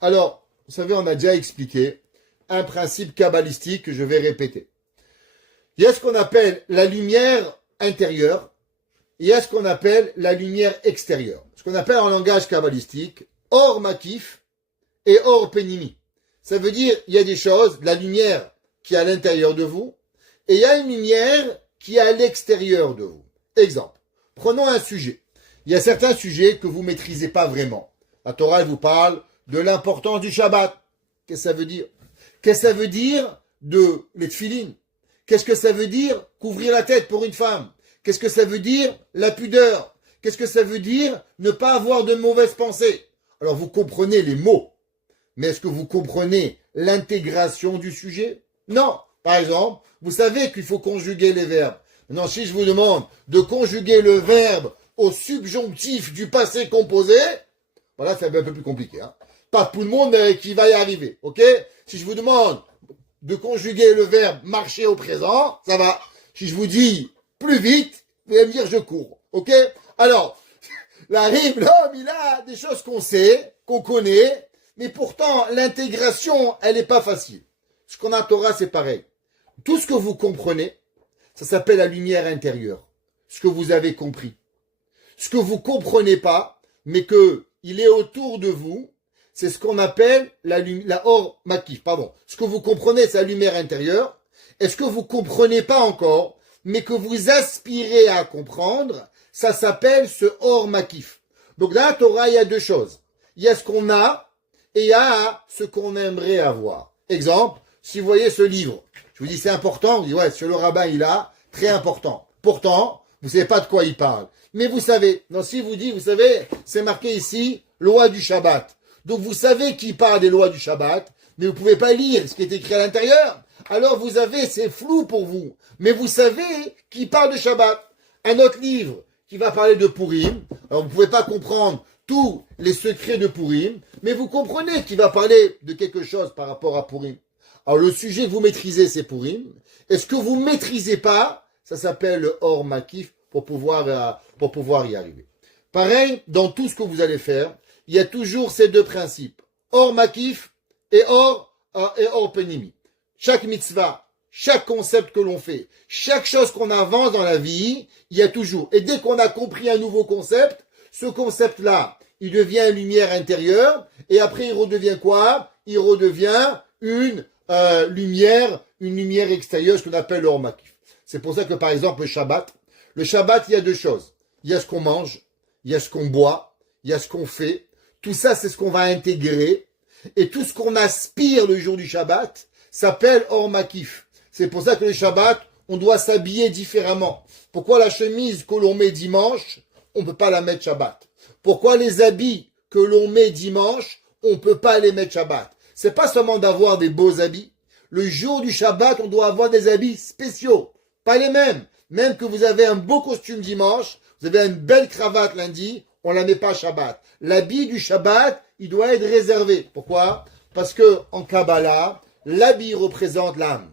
Alors, vous savez, on a déjà expliqué un principe kabbalistique que je vais répéter. Il y a ce qu'on appelle la lumière intérieure, il y a ce qu'on appelle la lumière extérieure. Ce qu'on appelle en langage kabbalistique, or makif et or penimi. Ça veut dire, il y a des choses, la lumière qui est à l'intérieur de vous, et il y a une lumière qui est à l'extérieur de vous. Exemple. Prenons un sujet. Il y a certains sujets que vous ne maîtrisez pas vraiment. La Torah, elle vous parle de l'importance du Shabbat. Qu'est-ce que ça veut dire? Qu'est-ce que ça veut dire de les tefilines? Qu'est-ce que ça veut dire couvrir la tête pour une femme? Qu'est-ce que ça veut dire la pudeur? Qu'est-ce que ça veut dire ne pas avoir de mauvaises pensées? Alors vous comprenez les mots, mais est-ce que vous comprenez l'intégration du sujet? Non. Par exemple, vous savez qu'il faut conjuguer les verbes. Maintenant, si je vous demande de conjuguer le verbe au subjonctif du passé composé, voilà, c'est un peu plus compliqué. Hein. Pas tout le monde qui va y arriver, ok? Si je vous demande de conjuguer le verbe marcher au présent, ça va. Si je vous dis plus vite, vous allez me dire je cours, ok? Alors, la rime, l'homme, il a des choses qu'on sait, qu'on connaît, mais pourtant, l'intégration, elle n'est pas facile. Ce qu'on a en Torah, c'est pareil. Tout ce que vous comprenez, ça s'appelle la lumière intérieure. Ce que vous avez compris. Ce que vous comprenez pas, mais que il est autour de vous, c'est ce qu'on appelle la or makif, pardon. Ce que vous comprenez, c'est la lumière intérieure. Et ce que vous comprenez pas encore, mais que vous aspirez à comprendre, ça s'appelle ce or makif. Donc dans la Torah, il y a deux choses. Il y a ce qu'on a et il y a ce qu'on aimerait avoir. Exemple, si vous voyez ce livre, je vous dis c'est important, vous dites ouais, sur le rabbin il a, très important. Pourtant, vous savez pas de quoi il parle. Mais vous savez, non, si vous dites, vous savez, c'est marqué ici, loi du Shabbat. Donc vous savez qu'il parle des lois du Shabbat, mais vous pouvez pas lire ce qui est écrit à l'intérieur. Alors vous avez, c'est flou pour vous. Mais vous savez qu'il parle de Shabbat. Un autre livre qui va parler de Purim. Alors vous pouvez pas comprendre tous les secrets de Purim, mais vous comprenez qu'il va parler de quelque chose par rapport à Purim. Alors le sujet que vous maîtrisez, c'est Purim. Et ce que vous maîtrisez pas, ça s'appelle le Or Makif pour pouvoir y arriver. Pareil, dans tout ce que vous allez faire, il y a toujours ces deux principes. Or Makif et Or Penimi. Chaque mitzvah, chaque concept que l'on fait, chaque chose qu'on avance dans la vie, il y a toujours. Et dès qu'on a compris un nouveau concept, ce concept-là, il devient une lumière intérieure, et après il redevient quoi? Il redevient une lumière extérieure, ce qu'on appelle le Or Makif. C'est pour ça que par exemple le Shabbat, il y a deux choses. Il y a ce qu'on mange, il y a ce qu'on boit, il y a ce qu'on fait. Tout ça, c'est ce qu'on va intégrer. Et tout ce qu'on aspire le jour du Shabbat s'appelle Or Makif. C'est pour ça que le Shabbat, on doit s'habiller différemment. Pourquoi la chemise que l'on met dimanche, on ne peut pas la mettre Shabbat? Pourquoi les habits que l'on met dimanche, on ne peut pas les mettre Shabbat? C'est pas seulement d'avoir des beaux habits. Le jour du Shabbat, on doit avoir des habits spéciaux. Pas les mêmes. Même que vous avez un beau costume dimanche, vous avez une belle cravate lundi, on la met pas Shabbat. L'habit du Shabbat, il doit être réservé. Pourquoi? Parce que en Kabbalah, l'habit représente l'âme.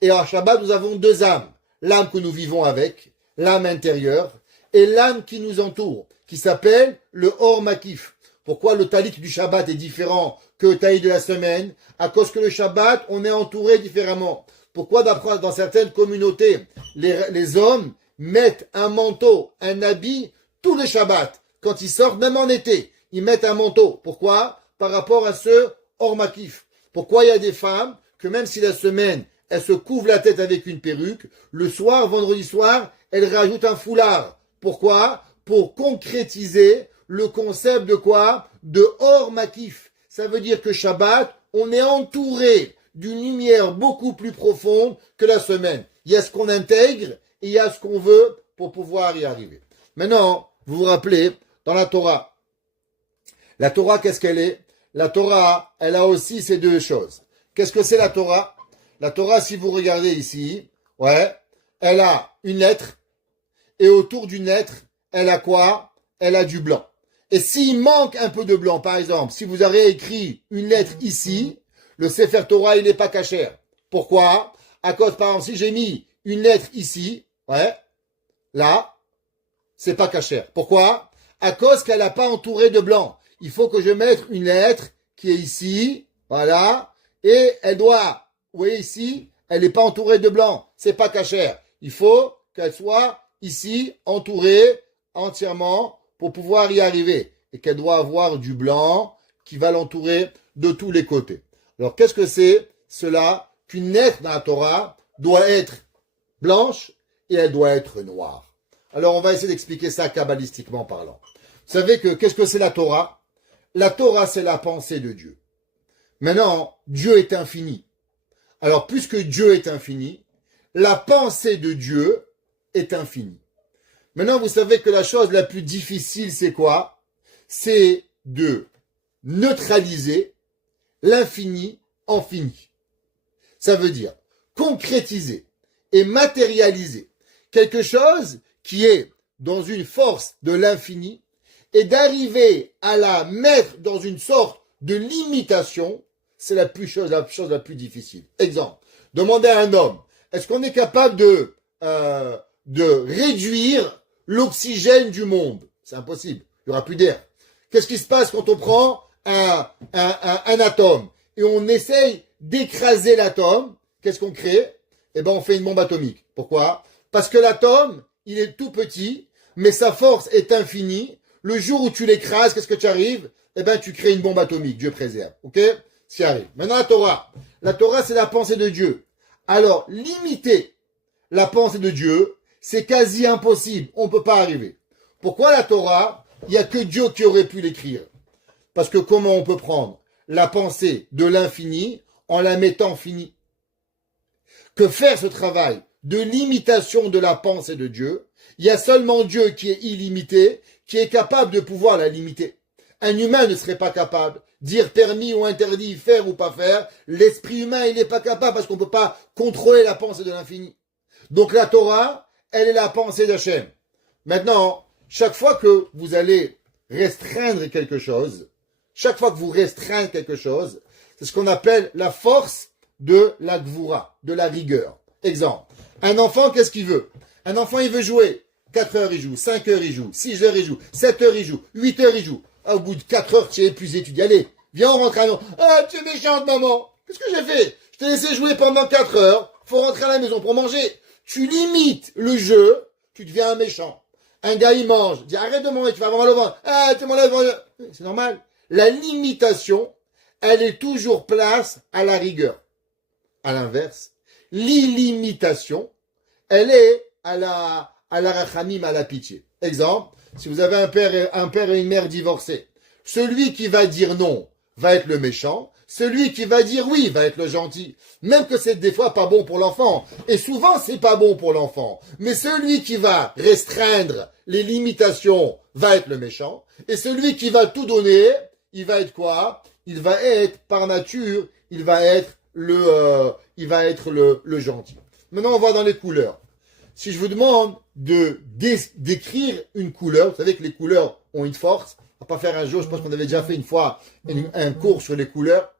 Et en Shabbat, nous avons deux âmes. L'âme que nous vivons avec, l'âme intérieure, et l'âme qui nous entoure, qui s'appelle le Or Makif. Pourquoi le talit du Shabbat est différent que le talit de la semaine? À cause que le Shabbat, on est entouré différemment. Pourquoi dans certaines communautés, les hommes mettent un manteau, un habit, tous les Shabbats? Quand ils sortent, même en été, ils mettent un manteau. Pourquoi? Par rapport à ce Or Makif. Pourquoi il y a des femmes que même si la semaine, elles se couvrent la tête avec une perruque, le soir, vendredi soir, elles rajoutent un foulard. Pourquoi? Pour concrétiser le concept de quoi? De Or Makif. Ça veut dire que Shabbat, on est entouré d'une lumière beaucoup plus profonde que la semaine. Il y a ce qu'on intègre et il y a ce qu'on veut pour pouvoir y arriver. Maintenant, vous vous rappelez, dans la Torah, qu'est-ce qu'elle est? La Torah, elle a aussi ces deux choses. Qu'est-ce que c'est la Torah? La Torah, si vous regardez ici, ouais, elle a une lettre et autour d'une lettre, elle a quoi? Elle a du blanc. Et s'il manque un peu de blanc, par exemple, si vous avez écrit une lettre ici, le Sefer Torah, il n'est pas cachère. Pourquoi? À cause, par exemple, si j'ai mis une lettre ici, ouais, là, c'est pas cachère. Pourquoi? À cause qu'elle n'a pas entouré de blanc. Il faut que je mette une lettre qui est ici, voilà, et elle doit, vous voyez ici, elle n'est pas entourée de blanc. C'est pas cachère. Il faut qu'elle soit ici, entourée entièrement pour pouvoir y arriver. Et qu'elle doit avoir du blanc qui va l'entourer de tous les côtés. Alors, qu'est-ce que c'est cela? Qu'une lettre dans la Torah doit être blanche et elle doit être noire. Alors, on va essayer d'expliquer ça kabbalistiquement parlant. Vous savez qu'est-ce que c'est la Torah? La Torah, c'est la pensée de Dieu. Maintenant, Dieu est infini. Alors, puisque Dieu est infini, la pensée de Dieu est infinie. Maintenant, vous savez que la chose la plus difficile, c'est quoi? C'est de neutraliser l'infini en fini. Ça veut dire concrétiser et matérialiser quelque chose qui est dans une force de l'infini et d'arriver à la mettre dans une sorte de limitation, c'est la chose la plus difficile. Exemple, demandez à un homme, est-ce qu'on est capable de réduire l'oxygène du monde? C'est impossible, il n'y aura plus d'air. Qu'est-ce qui se passe quand on prend un atome et on essaye d'écraser l'atome? Qu'est-ce qu'on crée? Eh ben, on fait une bombe atomique. Pourquoi? Parce que l'atome, il est tout petit, mais sa force est infinie. Le jour où tu l'écrases, qu'est-ce que tu arrives? Eh ben, tu crées une bombe atomique. Dieu préserve. Ok? Ce qui arrive. Maintenant, la Torah. La Torah, c'est la pensée de Dieu. Alors, limiter la pensée de Dieu, c'est quasi impossible. On ne peut pas arriver. Pourquoi la Torah? Il n'y a que Dieu qui aurait pu l'écrire. Parce que comment on peut prendre la pensée de l'infini en la mettant finie? Que faire ce travail de limitation de la pensée de Dieu? Il y a seulement Dieu qui est illimité, qui est capable de pouvoir la limiter. Un humain ne serait pas capable. Dire permis ou interdit, faire ou pas faire, l'esprit humain, il n'est pas capable parce qu'on ne peut pas contrôler la pensée de l'infini. Donc la Torah, elle est la pensée d'Hachem. Maintenant, chaque fois que vous allez restreindre quelque chose, chaque fois que vous restreignez quelque chose, c'est ce qu'on appelle la force de la gvoura, de la rigueur. Exemple, un enfant, qu'est-ce qu'il veut? Un enfant, il veut jouer. 4 heures, il joue. 5 heures, il joue. 6 heures, il joue. 7 heures, il joue. 8 heures, il joue. Au bout de 4 heures, tu es épuisé, tu dis, allez, viens, on rentre à la maison. Ah, tu es méchante, maman. Qu'est-ce que j'ai fait? Je t'ai laissé jouer pendant 4 heures. Faut rentrer à la maison pour manger. Tu limites le jeu, tu deviens un méchant. Un gars, il mange. Dis, arrête de manger, tu vas avoir mal au ventre. Ah, tu m'enlèves. C'est normal. La limitation, elle est toujours place à la rigueur. À l'inverse, l'illimitation, elle est à la rachamim, à la pitié. Exemple, si vous avez un père et une mère divorcés, celui qui va dire non va être le méchant, celui qui va dire oui va être le gentil. Même que c'est des fois pas bon pour l'enfant. Et souvent, c'est pas bon pour l'enfant. Mais celui qui va restreindre les limitations va être le méchant. Et celui qui va tout donner, il va être quoi? Il va être, par nature, il va être le gentil. Maintenant, on va dans les couleurs. Si je vous demande d'écrire une couleur, vous savez que les couleurs ont une force. On va pas faire un jour, je pense qu'on avait déjà fait une fois un cours sur les couleurs.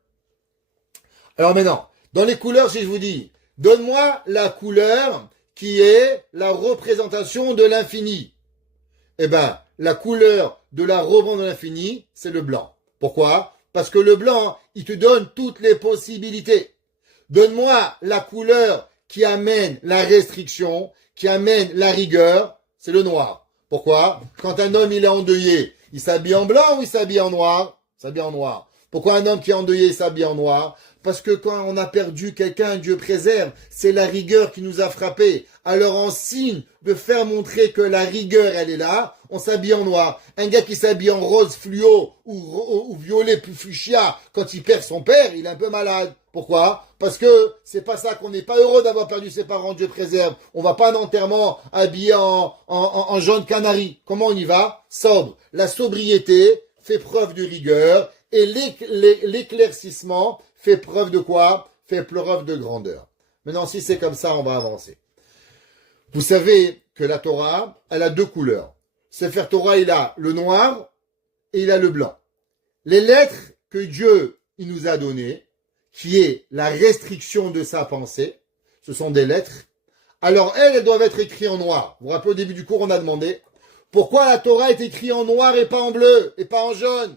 Alors maintenant, dans les couleurs, si je vous dis, donne-moi la couleur qui est la représentation de l'infini. Eh ben, la couleur de la représentation de l'infini, c'est le blanc. Pourquoi? Parce que le blanc, il te donne toutes les possibilités. Donne-moi la couleur qui amène la restriction, qui amène la rigueur, c'est le noir. Pourquoi? Quand un homme il est endeuillé, il s'habille en blanc ou il s'habille en noir? Il s'habille en noir. Pourquoi un homme qui est endeuillé s'habille en noir? Parce que quand on a perdu quelqu'un, Dieu préserve, c'est la rigueur qui nous a frappés. Alors en signe de faire montrer que la rigueur, elle est là, on s'habille en noir. Un gars qui s'habille en rose fluo ou violet plus fuchsia, quand il perd son père, il est un peu malade. Pourquoi? Parce que c'est pas ça, qu'on n'est pas heureux d'avoir perdu ses parents, Dieu préserve. On va pas à un enterrement habillé en jaune canari. Comment on y va? Sobre. La sobriété fait preuve de rigueur et l'éclaircissement fait preuve de quoi? Fait preuve de grandeur. Maintenant, si c'est comme ça, on va avancer. Vous savez que la Torah, elle a 2 couleurs. Sefer Torah, il a le noir et il a le blanc. Les lettres que Dieu il nous a données, qui est la restriction de sa pensée, ce sont des lettres. Alors elles doivent être écrites en noir. Vous vous rappelez, au début du cours, on a demandé pourquoi la Torah est écrite en noir et pas en bleu et pas en jaune.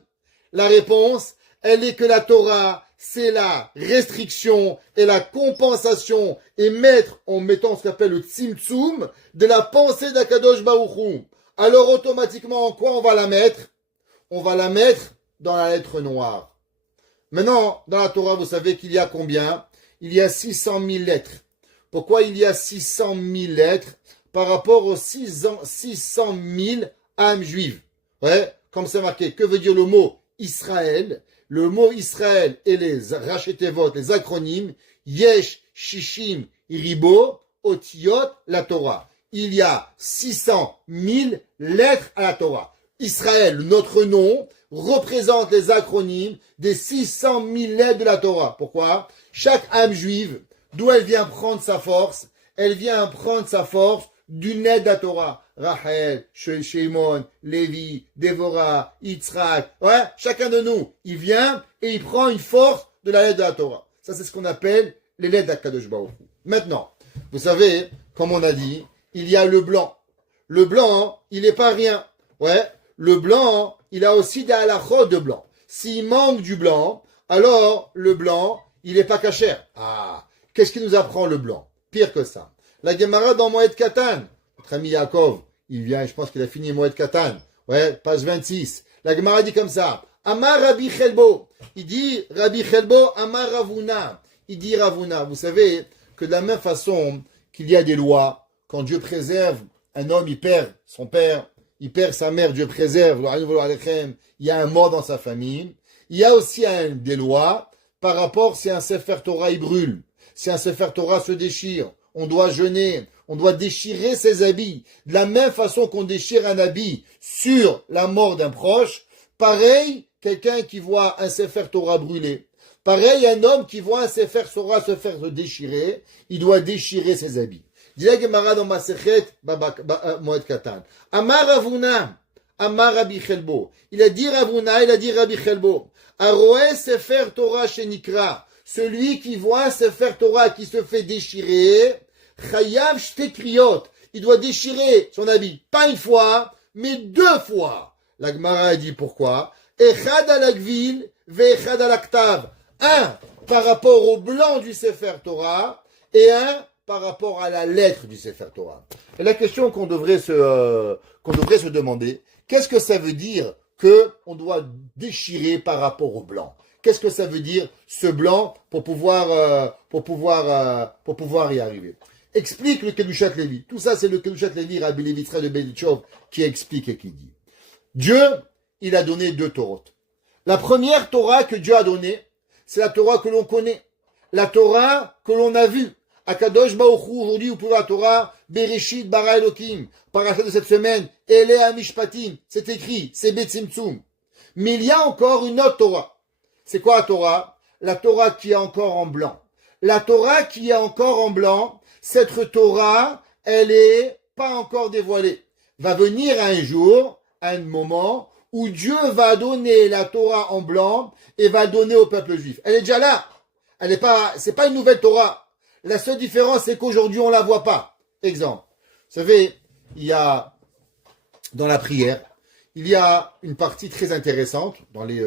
La réponse, elle est que la Torah, c'est la restriction et la compensation et en mettant ce qu'on appelle le tzimtzum de la pensée d'Akadosh Baruch Hu. Alors automatiquement, en quoi on va la mettre? On va la mettre dans la lettre noire. Maintenant, dans la Torah, vous savez qu'il y a combien? Il y a 600 000 lettres. Pourquoi il y a 600 000 lettres? par rapport aux 600 000 âmes juives. Ouais, comme c'est marqué. Que veut dire le mot Israël? Le mot Israël et les rachetevot, les acronymes, Yesh, Shishim, Ribo, Otiot, la Torah. Il y a 600 000 lettres à la Torah. Israël, notre nom, représente les acronymes des 600 000 lettres de la Torah. Pourquoi? Chaque âme juive, d'où elle vient prendre sa force? Elle vient prendre sa force d'une lettre de la Torah. Rachel, Shimon, Lévi, Dévorah, Yitzhak. Ouais, chacun de nous, il vient et il prend une force de la lettre de la Torah. Ça, c'est ce qu'on appelle les lettres d'Akadosh Baruch Hu. Maintenant, vous savez, comme on a dit, il y a le blanc. Le blanc, il n'est pas rien. Ouais, le blanc, il a aussi des halachot de blanc. S'il manque du blanc, alors le blanc, il n'est pas cachère. Ah, qu'est-ce qui nous apprend le blanc? Pire que ça. La Gemara dans Moed Katan, notre ami Yaakov, il vient, je pense qu'il a fini Moed Katan. Ouais, page 26. La Gemara dit comme ça. Amar Rabbi Chelbo. Il dit Rabbi Chelbo, Amar Ravuna. Il dit Ravuna. Vous savez que de la même façon qu'il y a des lois, quand Dieu préserve, un homme, il perd son père, il perd sa mère, Dieu préserve, il y a un mort dans sa famille. Il y a aussi des lois par rapport si un Sefer Torah il brûle, si un Sefer Torah se déchire, on doit jeûner, on doit déchirer ses habits. De la même façon qu'on déchire un habit sur la mort d'un proche, pareil, quelqu'un qui voit un Sefer Torah brûler, pareil, un homme qui voit un Sefer Torah se faire déchirer, il doit déchirer ses habits. Dit la Gemara dans Masechet Moed Katan. Amar Ravuna, Amar Rabbi Chelbo. Il a dit Ravuna, il a dit Rabbi Chelbo. Aroé Sefer Torah shenikra. Celui qui voit Sefer Torah qui se fait déchirer, Chayav shtekriot. Il doit déchirer son habit, pas une fois, mais 2 fois. La Gemara a dit pourquoi? Echad al agvil, ve'echad al aktav. Un par rapport au blanc du Sefer Torah et un par rapport à la lettre du Sefer Torah. Et la question qu'on devrait se demander, qu'est-ce que ça veut dire que on doit déchirer par rapport au blanc? Qu'est-ce que ça veut dire ce blanc pour pouvoir y arriver? Explique le Kedushat Lévi. Tout ça, c'est le Kedushat Lévi, Rabbi Levi Yitzchak de Belichov, qui explique et qui dit. Dieu, il a donné 2 Torahs. La première Torah que Dieu a donnée, c'est la Torah que l'on connaît. La Torah que l'on a vue. Akadosh Baruch Hu, aujourd'hui, vous pouvez la Torah, Bereshit bara Elokim, parachat de cette semaine, Elea Mishpatim, c'est écrit, c'est Betzimtzum. Mais il y a encore une autre Torah. C'est quoi la Torah? La Torah qui est encore en blanc. La Torah qui est encore en blanc, cette Torah, elle est pas encore dévoilée. Va venir un jour, un moment, où Dieu va donner la Torah en blanc et va donner au peuple juif. Elle est déjà là. Elle est pas, c'est pas une nouvelle Torah. La seule différence, c'est qu'aujourd'hui, on la voit pas. Exemple. Vous savez, il y a, dans la prière, il y a une partie très intéressante dans les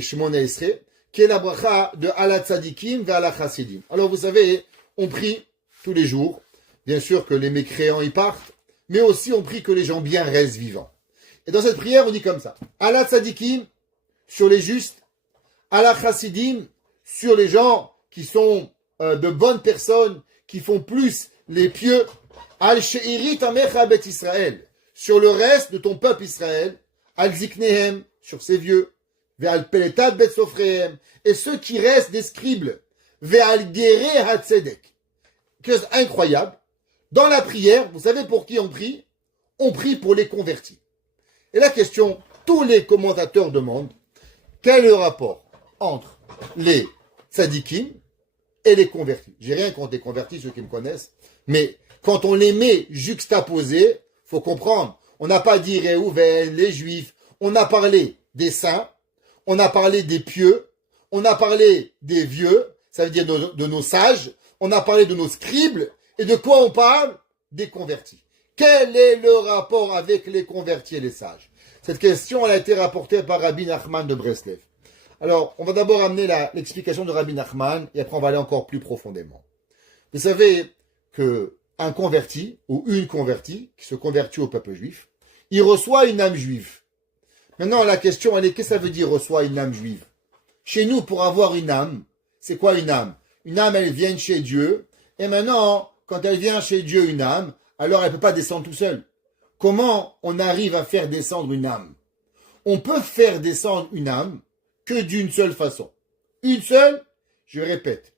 Shemona Esrei, qui est la bracha de Ala Tzadikim ve Ala Chasidim. Alors, vous savez, on prie tous les jours. Bien sûr que les mécréants y partent, mais aussi on prie que les gens bien restent vivants. Et dans cette prière, on dit comme ça. Ala Tzadikim, sur les justes. Ala Chasidim, sur les gens qui sont de bonnes personnes, qui font plus les pieux. Al She'iri Tamecha Bet Israël, sur le reste de ton peuple Israël. Al Ziknehem, sur ses vieux. Ve'al Peletat Bet Sofrehem, et ceux qui restent des scribes. Ve'al Geré Hatzedek. Chose incroyable. Dans la prière, vous savez pour qui on prie? On prie pour les convertis. Et la question, tous les commentateurs demandent, quel est le rapport entre les tzadikim et les convertis? J'ai rien contre les convertis, ceux qui me connaissent, mais quand on les met juxtaposés, faut comprendre, on n'a pas dit Réhouven, les juifs, on a parlé des saints, on a parlé des pieux, on a parlé des vieux, ça veut dire de nos sages, on a parlé de nos scribes, et de quoi on parle? Des convertis. Quel est le rapport avec les convertis et les sages? Cette question elle a été rapportée par Rabbi Nachman de Breslev. Alors, on va d'abord amener l'explication de Rabbi Nachman, et après on va aller encore plus profondément. Vous savez que un converti, ou une convertie, qui se convertit au peuple juif, il reçoit une âme juive. Maintenant, la question, elle est, qu'est-ce que ça veut dire reçoit une âme juive? Chez nous, pour avoir une âme, c'est quoi une âme? Une âme, elle vient de chez Dieu, et maintenant, quand elle vient chez Dieu une âme, alors elle ne peut pas descendre tout seul. Comment on arrive à faire descendre une âme? On peut faire descendre une âme que d'une seule façon. Une seule, je répète,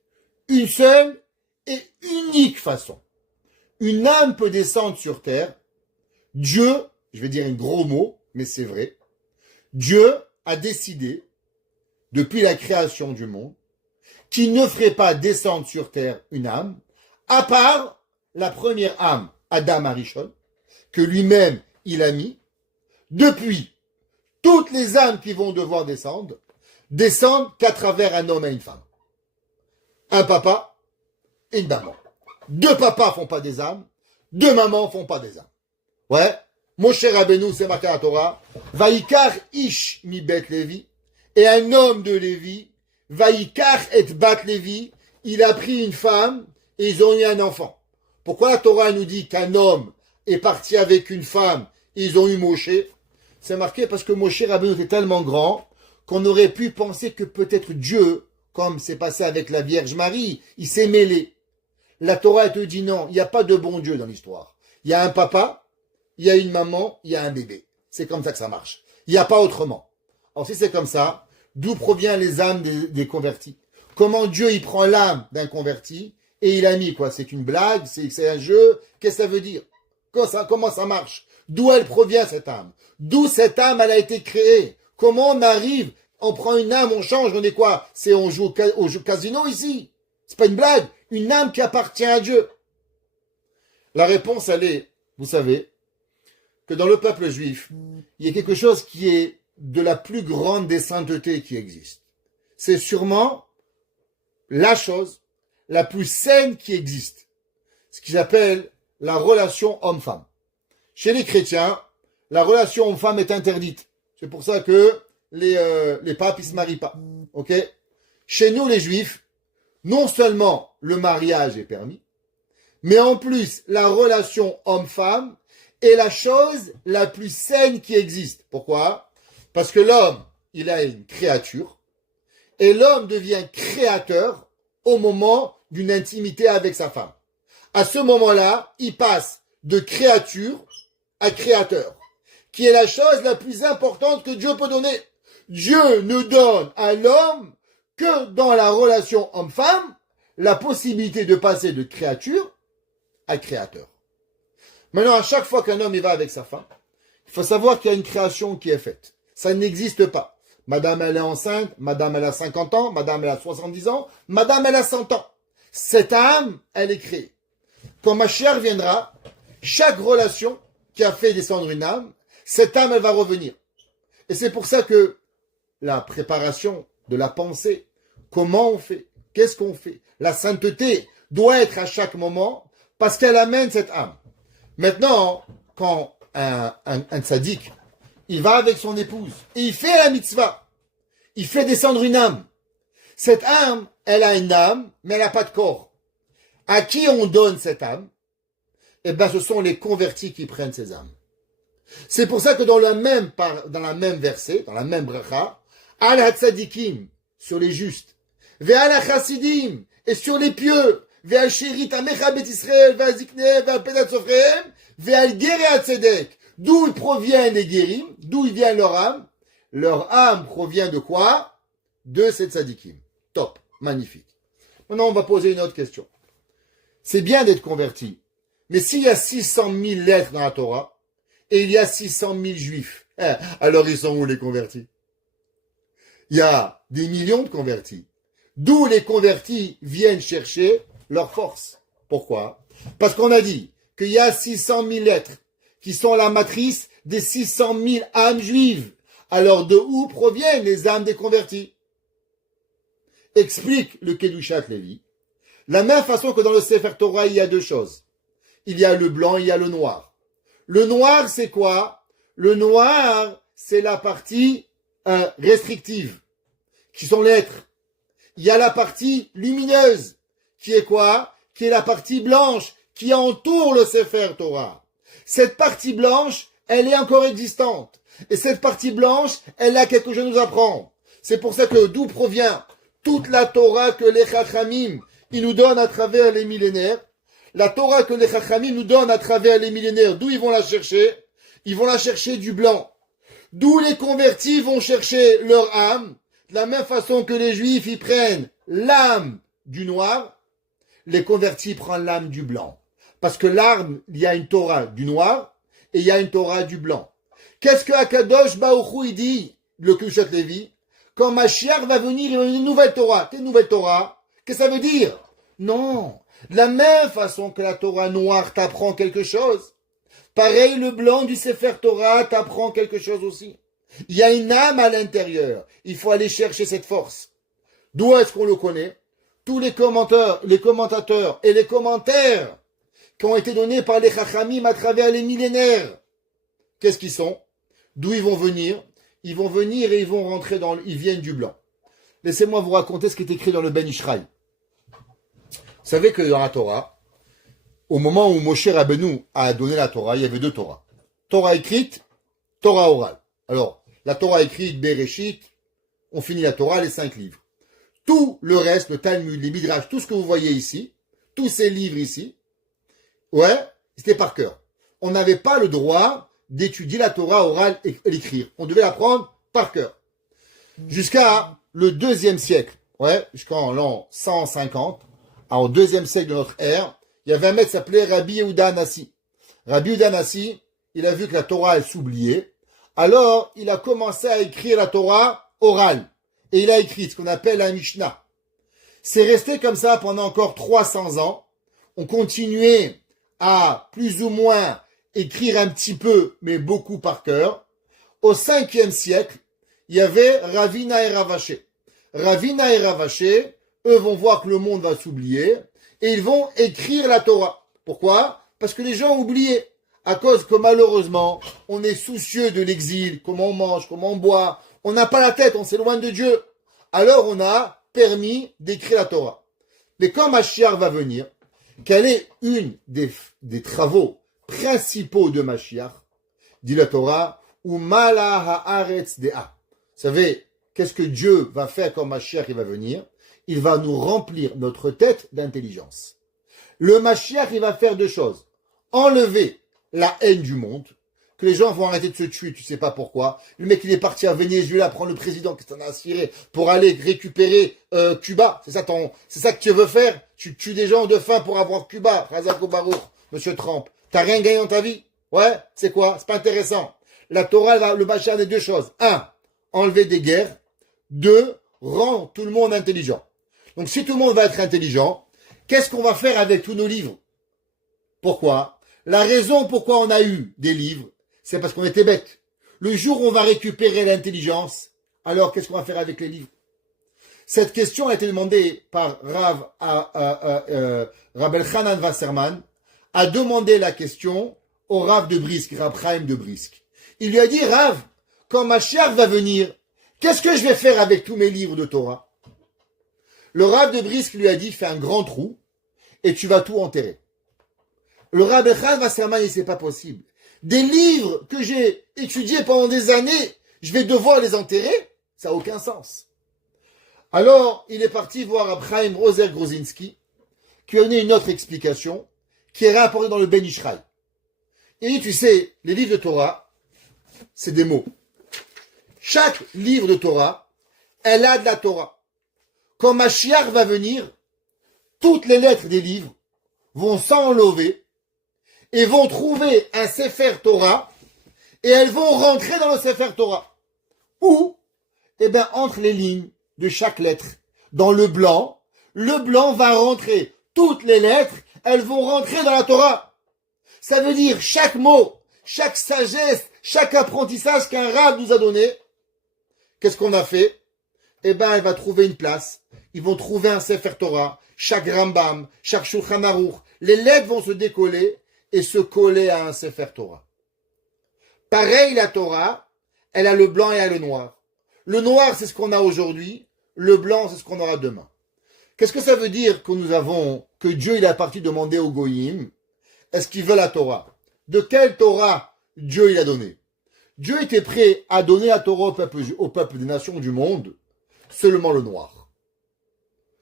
une seule et unique façon. Une âme peut descendre sur terre. Dieu, je vais dire un gros mot, mais c'est vrai, Dieu a décidé, depuis la création du monde, qu'il ne ferait pas descendre sur terre une âme, à part la première âme, Adam Arishon, que lui-même il a mis. Depuis, toutes les âmes qui vont devoir descendre, descendent qu'à travers un homme et une femme. Un papa et une maman. Deux papas font pas des âmes, deux mamans font pas des âmes. Ouais, Moshe Rabbeinu, c'est marqué à la Torah, Vaikar ish mi bet Lévi, et un homme de Lévi, Vaikar et bat Lévi, il a pris une femme et ils ont eu un enfant. Pourquoi la Torah nous dit qu'un homme est parti avec une femme et ils ont eu Moshe? C'est marqué parce que Moshe Rabbeinu était tellement grand qu'on aurait pu penser que peut-être Dieu, comme c'est passé avec la Vierge Marie, il s'est mêlé. La Torah te dit non, il n'y a pas de bon Dieu dans l'histoire. Il y a un papa, il y a une maman, il y a un bébé. C'est comme ça que ça marche. Il n'y a pas autrement. Alors si c'est comme ça, d'où proviennent les âmes des convertis? Comment Dieu il prend l'âme d'un converti et il a mis quoi? C'est une blague? C'est un jeu? Qu'est-ce que ça veut dire? Comment ça marche? D'où elle provient cette âme? D'où cette âme elle a été créée? Comment on arrive? On prend une âme, on change, on est quoi? On joue au casino ici? C'est pas une blague. Une âme qui appartient à Dieu. La réponse, elle est, vous savez, que dans le peuple juif, il y a quelque chose qui est de la plus grande des saintetés qui existe. C'est sûrement la chose la plus saine qui existe. Ce qu'ils appellent la relation homme-femme. Chez les chrétiens, la relation homme-femme est interdite. C'est pour ça que les papes, ils se marient pas. Ok? Chez nous, les juifs, non seulement le mariage est permis, mais en plus, la relation homme-femme est la chose la plus saine qui existe. Pourquoi? Parce que l'homme, il a une créature, et l'homme devient créateur au moment d'une intimité avec sa femme. À ce moment-là, il passe de créature à créateur, qui est la chose la plus importante que Dieu peut donner. Dieu ne donne à l'homme que dans la relation homme-femme la possibilité de passer de créature à créateur. Maintenant, à chaque fois qu'un homme y va avec sa femme, il faut savoir qu'il y a une création qui est faite. Ça n'existe pas. Madame, elle est enceinte, madame, elle a 50 ans, madame, elle a 70 ans, madame, elle a 100 ans. Cette âme, elle est créée. Quand ma chère viendra, chaque relation qui a fait descendre une âme, cette âme, elle va revenir. Et c'est pour ça que la préparation de la pensée, comment on fait, qu'est-ce qu'on fait, la sainteté doit être à chaque moment parce qu'elle amène cette âme. Maintenant, quand un tzaddik, il va avec son épouse et il fait la mitzvah, il fait descendre une âme. Cette âme, elle a une âme, mais elle n'a pas de corps. À qui on donne cette âme? Eh bien, ce sont les convertis qui prennent ces âmes. C'est pour ça que dans la même verset, dans la même bracha, al hatzadikim, sur les justes, ve'al hachasidim, et sur les pieux, ve'al shirit amecha bet Israël, ve'al zikne, ve'al pedat sofrehem, ve'al gere hatzedek. D'où proviennent les guérim, d'où vient leur âme? Leur âme provient de quoi? De ces tzadikim. Top, magnifique. Maintenant, on va poser une autre question. C'est bien d'être converti, mais s'il y a 600 000 lettres dans la Torah, et il y a 600 000 juifs, alors ils sont où les convertis? Il y a des millions de convertis. D'où les convertis viennent chercher leur force. Pourquoi? Parce qu'on a dit qu'il y a 600 000 lettres qui sont la matrice des 600 000 âmes juives. Alors de où proviennent les âmes des convertis? Explique le Kedushat Lévi. La même façon que dans le Sefer Torah, il y a deux choses. Il y a le blanc, il y a le noir. Le noir, c'est quoi? Le noir, c'est la partie restrictive, qui sont les lettres. Il y a la partie lumineuse, qui est quoi? Qui est la partie blanche, qui entoure le Sefer Torah. Cette partie blanche, elle est encore existante. Et cette partie blanche, elle a quelque chose à nous apprendre. C'est pour ça que d'où provient toute la Torah que les Chachamim, ils nous donnent à travers les millénaires. La Torah que les Chachamim nous donnent à travers les millénaires, d'où ils vont la chercher? Ils vont la chercher du blanc. D'où les convertis vont chercher leur âme. De la même façon que les Juifs, ils prennent l'âme du noir, les convertis prennent l'âme du blanc. Parce que l'âme, il y a une Torah du noir et il y a une Torah du blanc. Qu'est-ce que Akadosh Baruch Hu il dit, le Kedushat Lévi? Quand Mashiach va venir, il va venir une nouvelle Torah. Quelle nouvelle Torah? Qu'est-ce que ça veut dire? Non. De la même façon que la Torah noire t'apprend quelque chose, pareil, le blanc du Sefer Torah t'apprend quelque chose aussi. Il y a une âme à l'intérieur. Il faut aller chercher cette force. D'où est-ce qu'on le connaît? Tous les commentateurs et les commentaires qui ont été donnés par les Chachamim à travers les millénaires. Qu'est-ce qu'ils sont? D'où ils vont venir? Ils vont venir et ils vont rentrer ils viennent du blanc. Laissez-moi vous raconter ce qui est écrit dans le Ben Ishraï. Vous savez que dans la Torah, au moment où Moshe Rabbeinu a donné la Torah, il y avait deux Torahs. Torah écrite, Torah orale. Alors, la Torah écrite, Bereshit, on finit la Torah, les 5 livres. Tout le reste, le Talmud, les Midrash, tout ce que vous voyez ici, tous ces livres ici, ouais, c'était par cœur. On n'avait pas le droit d'étudier la Torah orale et l'écrire. On devait l'apprendre par cœur. Jusqu'à le 2e siècle, ouais, jusqu'en l'an 150, au 2e siècle de notre ère, il y avait un maître qui s'appelait Rabbi Yehuda Hanassi. Rabbi Yehuda Hanassi, il a vu que la Torah, elle s'oubliait. Alors, il a commencé à écrire la Torah orale. Et il a écrit ce qu'on appelle la Mishnah. C'est resté comme ça pendant encore 300 ans. On continuait à plus ou moins écrire un petit peu, mais beaucoup par cœur. Au 5e siècle, il y avait Ravina et Ravaché. Ravina et Ravaché, eux vont voir que le monde va s'oublier et ils vont écrire la Torah. Pourquoi? Parce que les gens ont oublié. À cause que malheureusement, on est soucieux de l'exil, comment on mange, comment on boit. On n'a pas la tête, on s'éloigne de Dieu. Alors on a permis d'écrire la Torah. Mais quand Mashiach va venir, quel est une des travaux principaux de Mashiach? Dit la Torah, Umala haaretz dea. Vous savez, qu'est-ce que Dieu va faire quand Mashiach il va venir? Il va nous remplir notre tête d'intelligence. Le Mashiach, il va faire 2 choses. Enlever la haine du monde, que les gens vont arrêter de se tuer, tu sais pas pourquoi. Le mec, il est parti à Venezuela prendre le président qui s'en a aspiré pour aller récupérer Cuba. C'est ça que tu veux faire? Tu tues des gens de faim pour avoir Cuba. Razak Baruch, Monsieur Trump. T'as rien gagné dans ta vie? Ouais, c'est quoi? C'est pas intéressant. La Torah, le Mashiach des 2 choses. 1, enlever des guerres. 2, rendre tout le monde intelligent. Donc si tout le monde va être intelligent, qu'est-ce qu'on va faire avec tous nos livres? Pourquoi? La raison pourquoi on a eu des livres, c'est parce qu'on était bêtes. Le jour où on va récupérer l'intelligence, alors qu'est-ce qu'on va faire avec les livres? Cette question a été demandée par Rav Elchanan Wasserman, a demandé la question au Rav de Brisk, Rav Chaim de Brisk. Il lui a dit, Rav, quand Mashiach va venir, qu'est-ce que je vais faire avec tous mes livres de Torah? Le Rav de Brisk lui a dit, fais un grand trou et tu vas tout enterrer. Le Rav Elchanan Wasserman, il dit, c'est pas possible. Des livres que j'ai étudiés pendant des années, je vais devoir les enterrer? Ça n'a aucun sens. Alors, il est parti voir Abraham Roser Grozinski, qui a donné une autre explication, qui est rapportée dans le Ben Ishraï. Il dit, tu sais, les livres de Torah, c'est des mots. Chaque livre de Torah, elle a de la Torah. Quand Mashiach va venir, toutes les lettres des livres vont s'enlever et vont trouver un Sefer Torah et elles vont rentrer dans le Sefer Torah. Où? Eh bien, entre les lignes de chaque lettre, dans le blanc va rentrer. Toutes les lettres, elles vont rentrer dans la Torah. Ça veut dire chaque mot, chaque sagesse, chaque apprentissage qu'un Rav nous a donné. Qu'est-ce qu'on a fait? Eh bien, elle va trouver une place. Ils vont trouver un Sefer Torah, chaque Rambam, chaque Shulchan Aruch. Les lettres vont se décoller et se coller à un Sefer Torah. Pareil, la Torah, elle a le blanc et elle a le noir. Le noir, c'est ce qu'on a aujourd'hui. Le blanc, c'est ce qu'on aura demain. Qu'est-ce que ça veut dire que Dieu, il a parti demander aux Goyim, est-ce qu'ils veulent la Torah? De quelle Torah Dieu, il a donné? Dieu était prêt à donner la Torah au peuple des nations du monde, seulement le noir.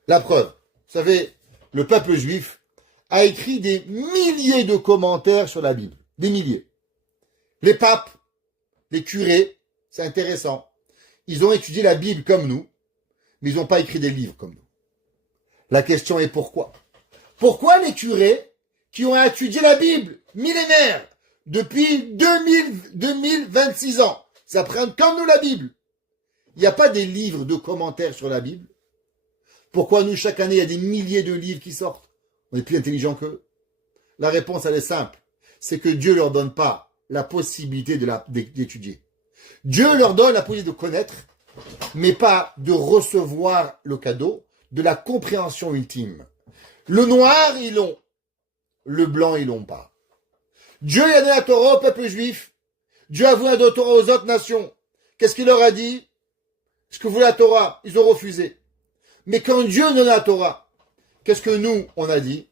La preuve, vous savez, le peuple juif a écrit des milliers de commentaires sur la Bible. Des milliers. Les papes, les curés, c'est intéressant. Ils ont étudié la Bible comme nous, mais ils n'ont pas écrit des livres comme nous. La question est pourquoi? Pourquoi les curés qui ont étudié la Bible millénaire depuis 2026 ans, ça prend comme nous la Bible? Il n'y a pas des livres de commentaires sur la Bible. Pourquoi nous, chaque année, il y a des milliers de livres qui sortent? On est plus intelligents qu'eux. La réponse, elle est simple. C'est que Dieu ne leur donne pas la possibilité d'étudier. Dieu leur donne la possibilité de connaître, mais pas de recevoir le cadeau de la compréhension ultime. Le noir, ils l'ont. Le blanc, ils l'ont pas. Dieu a donné la Torah au peuple juif. Dieu a voulu la Torah aux autres nations. Qu'est-ce qu'il leur a dit? Ce que voulait la Torah, ils ont refusé. Mais quand Dieu donne la Torah, qu'est-ce que nous, on a dit?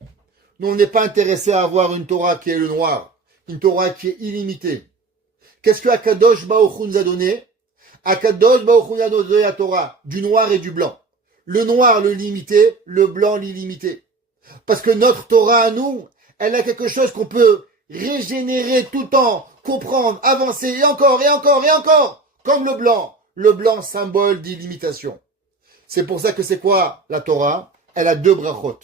Nous, on n'est pas intéressés à avoir une Torah qui est le noir, une Torah qui est illimitée. Qu'est-ce que Akadosh Baruch Hu nous a donné? Akadosh Baruch Hu nous a donné la Torah, du noir et du blanc. Le noir, le limité, le blanc, l'illimité. Parce que notre Torah à nous, elle a quelque chose qu'on peut régénérer tout le temps, comprendre, avancer, et encore, et encore, et encore, comme le blanc. Le blanc, symbole d'illimitation. C'est pour ça que c'est quoi la Torah? Elle a deux brachot.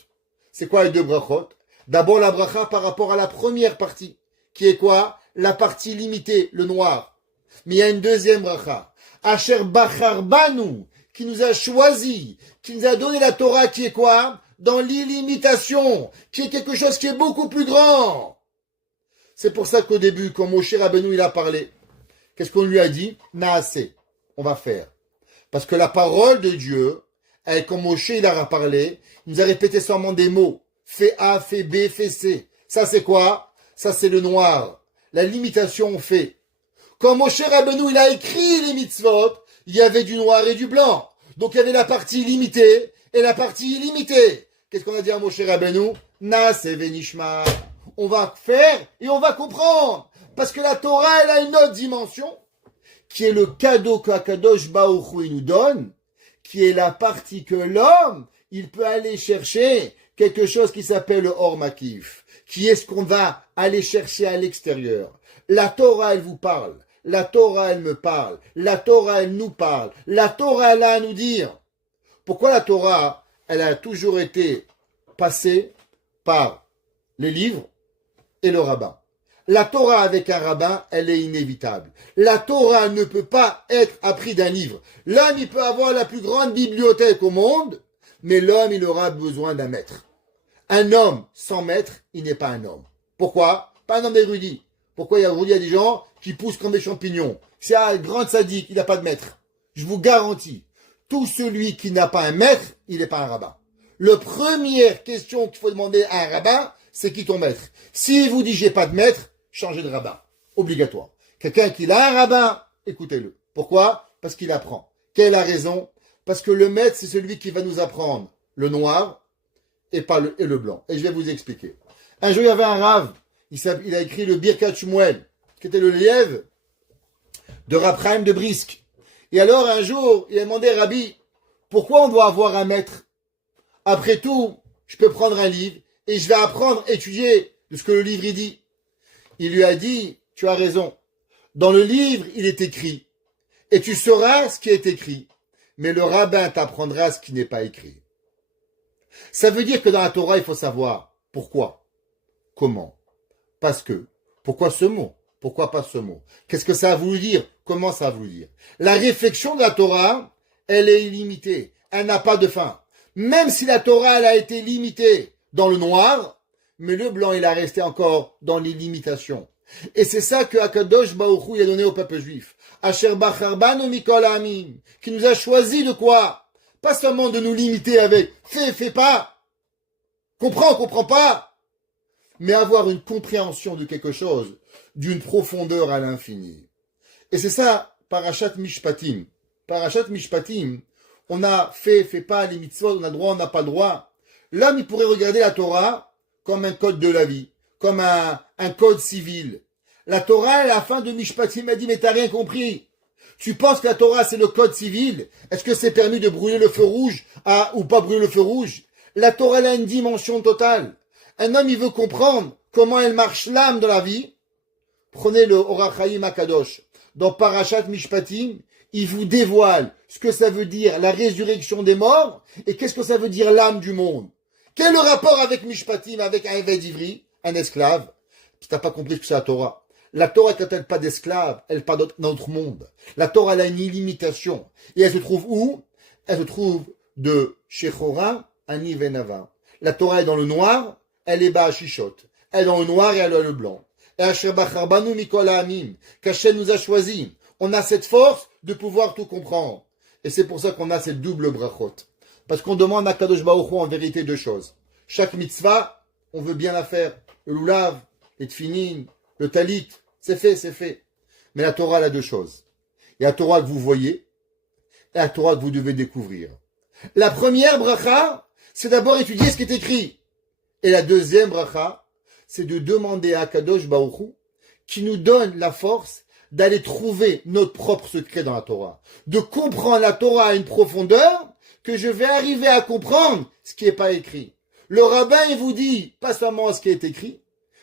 C'est quoi les deux brachot? D'abord la bracha par rapport à la première partie, qui est quoi? La partie limitée, le noir. Mais il y a une deuxième bracha. Asher Bachar Banu, qui nous a choisi, qui nous a donné la Torah, qui est quoi? Dans l'illimitation, qui est quelque chose qui est beaucoup plus grand. C'est pour ça qu'au début, quand Moshe Rabbeinu il a parlé, qu'est-ce qu'on lui a dit? Naaseh, on va faire. Parce que la parole de Dieu, elle, quand Moshe il a parlé, il nous a répété seulement des mots. Fais A, fais B, fais C. Ça c'est quoi? Ça c'est le noir. La limitation on fait. Quand Moshe Rabbeinu il a écrit les mitzvot, il y avait du noir et du blanc. Donc il y avait la partie limitée et la partie illimitée. Qu'est-ce qu'on a dit à Moshe Rabbeinu? Naaseh venishma. On va faire et on va comprendre. Parce que la Torah elle a une autre dimension, qui est le cadeau qu'Akadosh Baruch Hu nous donne, qui est la partie que l'homme, il peut aller chercher quelque chose qui s'appelle le Or Makif, qui est ce qu'on va aller chercher à l'extérieur. La Torah, elle vous parle. La Torah, elle me parle. La Torah, elle nous parle. La Torah, elle a à nous dire. Pourquoi la Torah, elle a toujours été passée par les livres et le rabbin? La Torah avec un rabbin, elle est inévitable. La Torah ne peut pas être apprise d'un livre. L'homme, il peut avoir la plus grande bibliothèque au monde, mais l'homme, il aura besoin d'un maître. Un homme sans maître, il n'est pas un homme. Pourquoi? Pas un homme érudit. Pourquoi aujourd'hui il y a des gens qui poussent comme des champignons? C'est un grand sadique, il n'a pas de maître. Je vous garantis, tout celui qui n'a pas un maître, il n'est pas un rabbin. La première question qu'il faut demander à un rabbin, c'est qui ton maître? S'il vous dit j'ai pas de maître, changez de rabbin. Obligatoire. Quelqu'un qui a un rabbin, écoutez-le. Pourquoi? Parce qu'il apprend. Quelle est la raison? Parce que le maître, c'est celui qui va nous apprendre le noir et le blanc. Et je vais vous expliquer. Un jour, il y avait un rave. Il a écrit le Birkat Shmuel, qui était le lièvre de Rav Chaim de Brisk. Et alors, un jour, il a demandé à Rabbi, pourquoi on doit avoir un maître? Après tout, je peux prendre un livre et je vais apprendre, étudier de ce que le livre il dit. Il lui a dit, tu as raison. Dans le livre, il est écrit. Et tu sauras ce qui est écrit. Mais le rabbin t'apprendra ce qui n'est pas écrit. Ça veut dire que dans la Torah, il faut savoir pourquoi, comment, parce que. Pourquoi ce mot? Pourquoi pas ce mot? Qu'est-ce que ça a voulu dire? Comment ça a voulu dire? La réflexion de la Torah, elle est illimitée. Elle n'a pas de fin. Même si la Torah, elle a été limitée dans le noir, mais le blanc, il a resté encore dans l'illimitation. Et c'est ça que Akadosh Baruch Hu a donné au peuple juif. Asher Bachar Banu Mikol Ha'amim, qui nous a choisi de quoi? Pas seulement de nous limiter avec fais pas, comprends pas, mais avoir une compréhension de quelque chose d'une profondeur à l'infini. Et c'est ça, Parashat Mishpatim. Parashat Mishpatim, on a fais pas les mitzvot, on a droit, on n'a pas le droit. L'homme, il pourrait regarder la Torah comme un code de la vie, comme un code civil. La Torah, à la fin de Mishpatim, a dit, mais t'as rien compris. Tu penses que la Torah, c'est le code civil? Est-ce que c'est permis de brûler le feu rouge ou pas brûler le feu rouge? La Torah, elle a une dimension totale. Un homme, il veut comprendre comment elle marche l'âme dans la vie. Prenez le Orach Chaim Akadosh. Dans Parashat Mishpatim, il vous dévoile ce que ça veut dire la résurrection des morts et qu'est-ce que ça veut dire l'âme du monde. Quel est le rapport avec Mishpatim, avec un Eved Ivri, un esclave? Tu n'as pas compris ce que c'est la Torah. La Torah, quand elle pas d'esclave, elle pas dans notre monde. La Torah, elle a une illimitation. Et elle se trouve où? Elle se trouve de Shechora à Nivenava. La Torah est dans le noir, elle est bas à Shishot. Elle est dans le noir et elle est dans le blanc. Et Asher Bacharbanu Mikol Ha'amim, qu'Hachem nous a choisi. On a cette force de pouvoir tout comprendre. Et c'est pour ça qu'on a cette double brachot. Parce qu'on demande à Kadosh Baruch Hu en vérité deux choses. Chaque mitzvah, on veut bien la faire. Le lulav, les tfinin, le talit, c'est fait, c'est fait. Mais la Torah, elle a deux choses. Il y a la Torah que vous voyez et la Torah que vous devez découvrir. La première bracha, c'est d'abord étudier ce qui est écrit. Et la deuxième bracha, c'est de demander à Kadosh Baruch Hu qui nous donne la force d'aller trouver notre propre secret dans la Torah. De comprendre la Torah à une profondeur que je vais arriver à comprendre ce qui n'est pas écrit. Le rabbin, il vous dit pas seulement ce qui est écrit,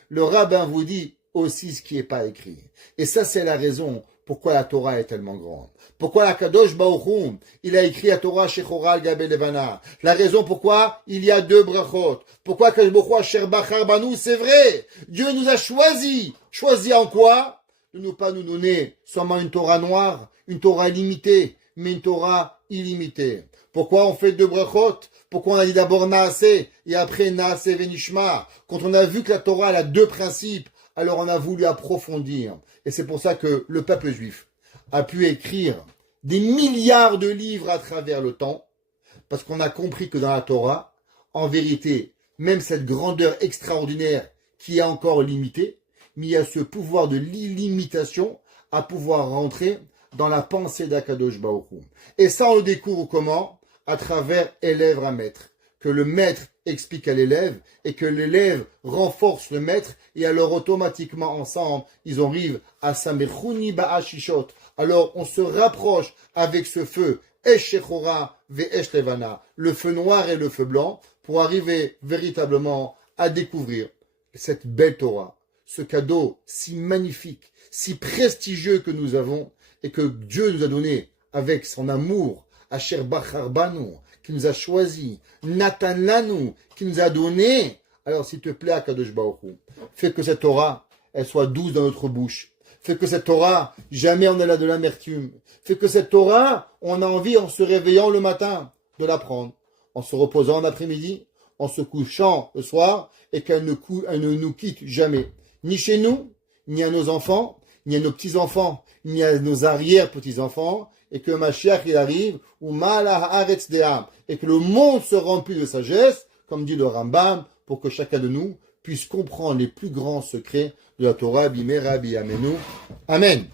le rabbin vous dit aussi ce qui n'est pas écrit. Et ça, c'est la raison pourquoi la Torah est tellement grande. Pourquoi la Kadosh Baruch Hu, il a écrit la Torah Shechora al Gabe Levana. La raison pourquoi il y a deux brachot. Pourquoi Kadosh Baruch Hu Asher Bachar Banu, c'est vrai. Dieu nous a choisi. Choisi en quoi? De ne pas nous donner seulement une Torah noire, une Torah limitée, mais une Torah illimitée. Pourquoi on fait deux brachot? Pourquoi on a dit d'abord Naase et après Naase Venishma? Quand on a vu que la Torah elle a deux principes, alors on a voulu approfondir. Et c'est pour ça que le peuple juif a pu écrire des milliards de livres à travers le temps, parce qu'on a compris que dans la Torah, en vérité, même cette grandeur extraordinaire qui est encore limitée, mais il y a ce pouvoir de l'illimitation à pouvoir rentrer dans la pensée d'Akadosh Baruch Hu. Et ça, on le découvre comment? À travers élève à maître. Que le maître explique à l'élève et que l'élève renforce le maître et alors automatiquement ensemble, ils arrivent à Samechuni Ba'ashishot. Alors on se rapproche avec ce feu, Esh Shechora ve'Esh Levana, le feu noir et le feu blanc, pour arriver véritablement à découvrir cette belle Torah, ce cadeau si magnifique, si prestigieux que nous avons et que Dieu nous a donné avec son amour, Asher Bachar Banu, qui nous a choisi, Natan Lanu, qui nous a donné. Alors s'il te plaît, Akadosh Baruch Hu, fais que cette Torah, elle soit douce dans notre bouche. Fais que cette Torah, jamais on est là de l'amertume. Fais que cette Torah, on a envie en se réveillant le matin de l'apprendre, en se reposant l'après-midi, en se couchant le soir, et qu'elle ne nous quitte jamais. Ni chez nous, ni à nos enfants, ni à nos petits-enfants, ni à nos arrière-petits-enfants, et que Mashiach il arrive, ou Malach Haaretz De'am, et que le monde se remplit de sagesse, comme dit le Rambam, pour que chacun de nous puisse comprendre les plus grands secrets de la Torah, Bimera, Biyamenu. Amen.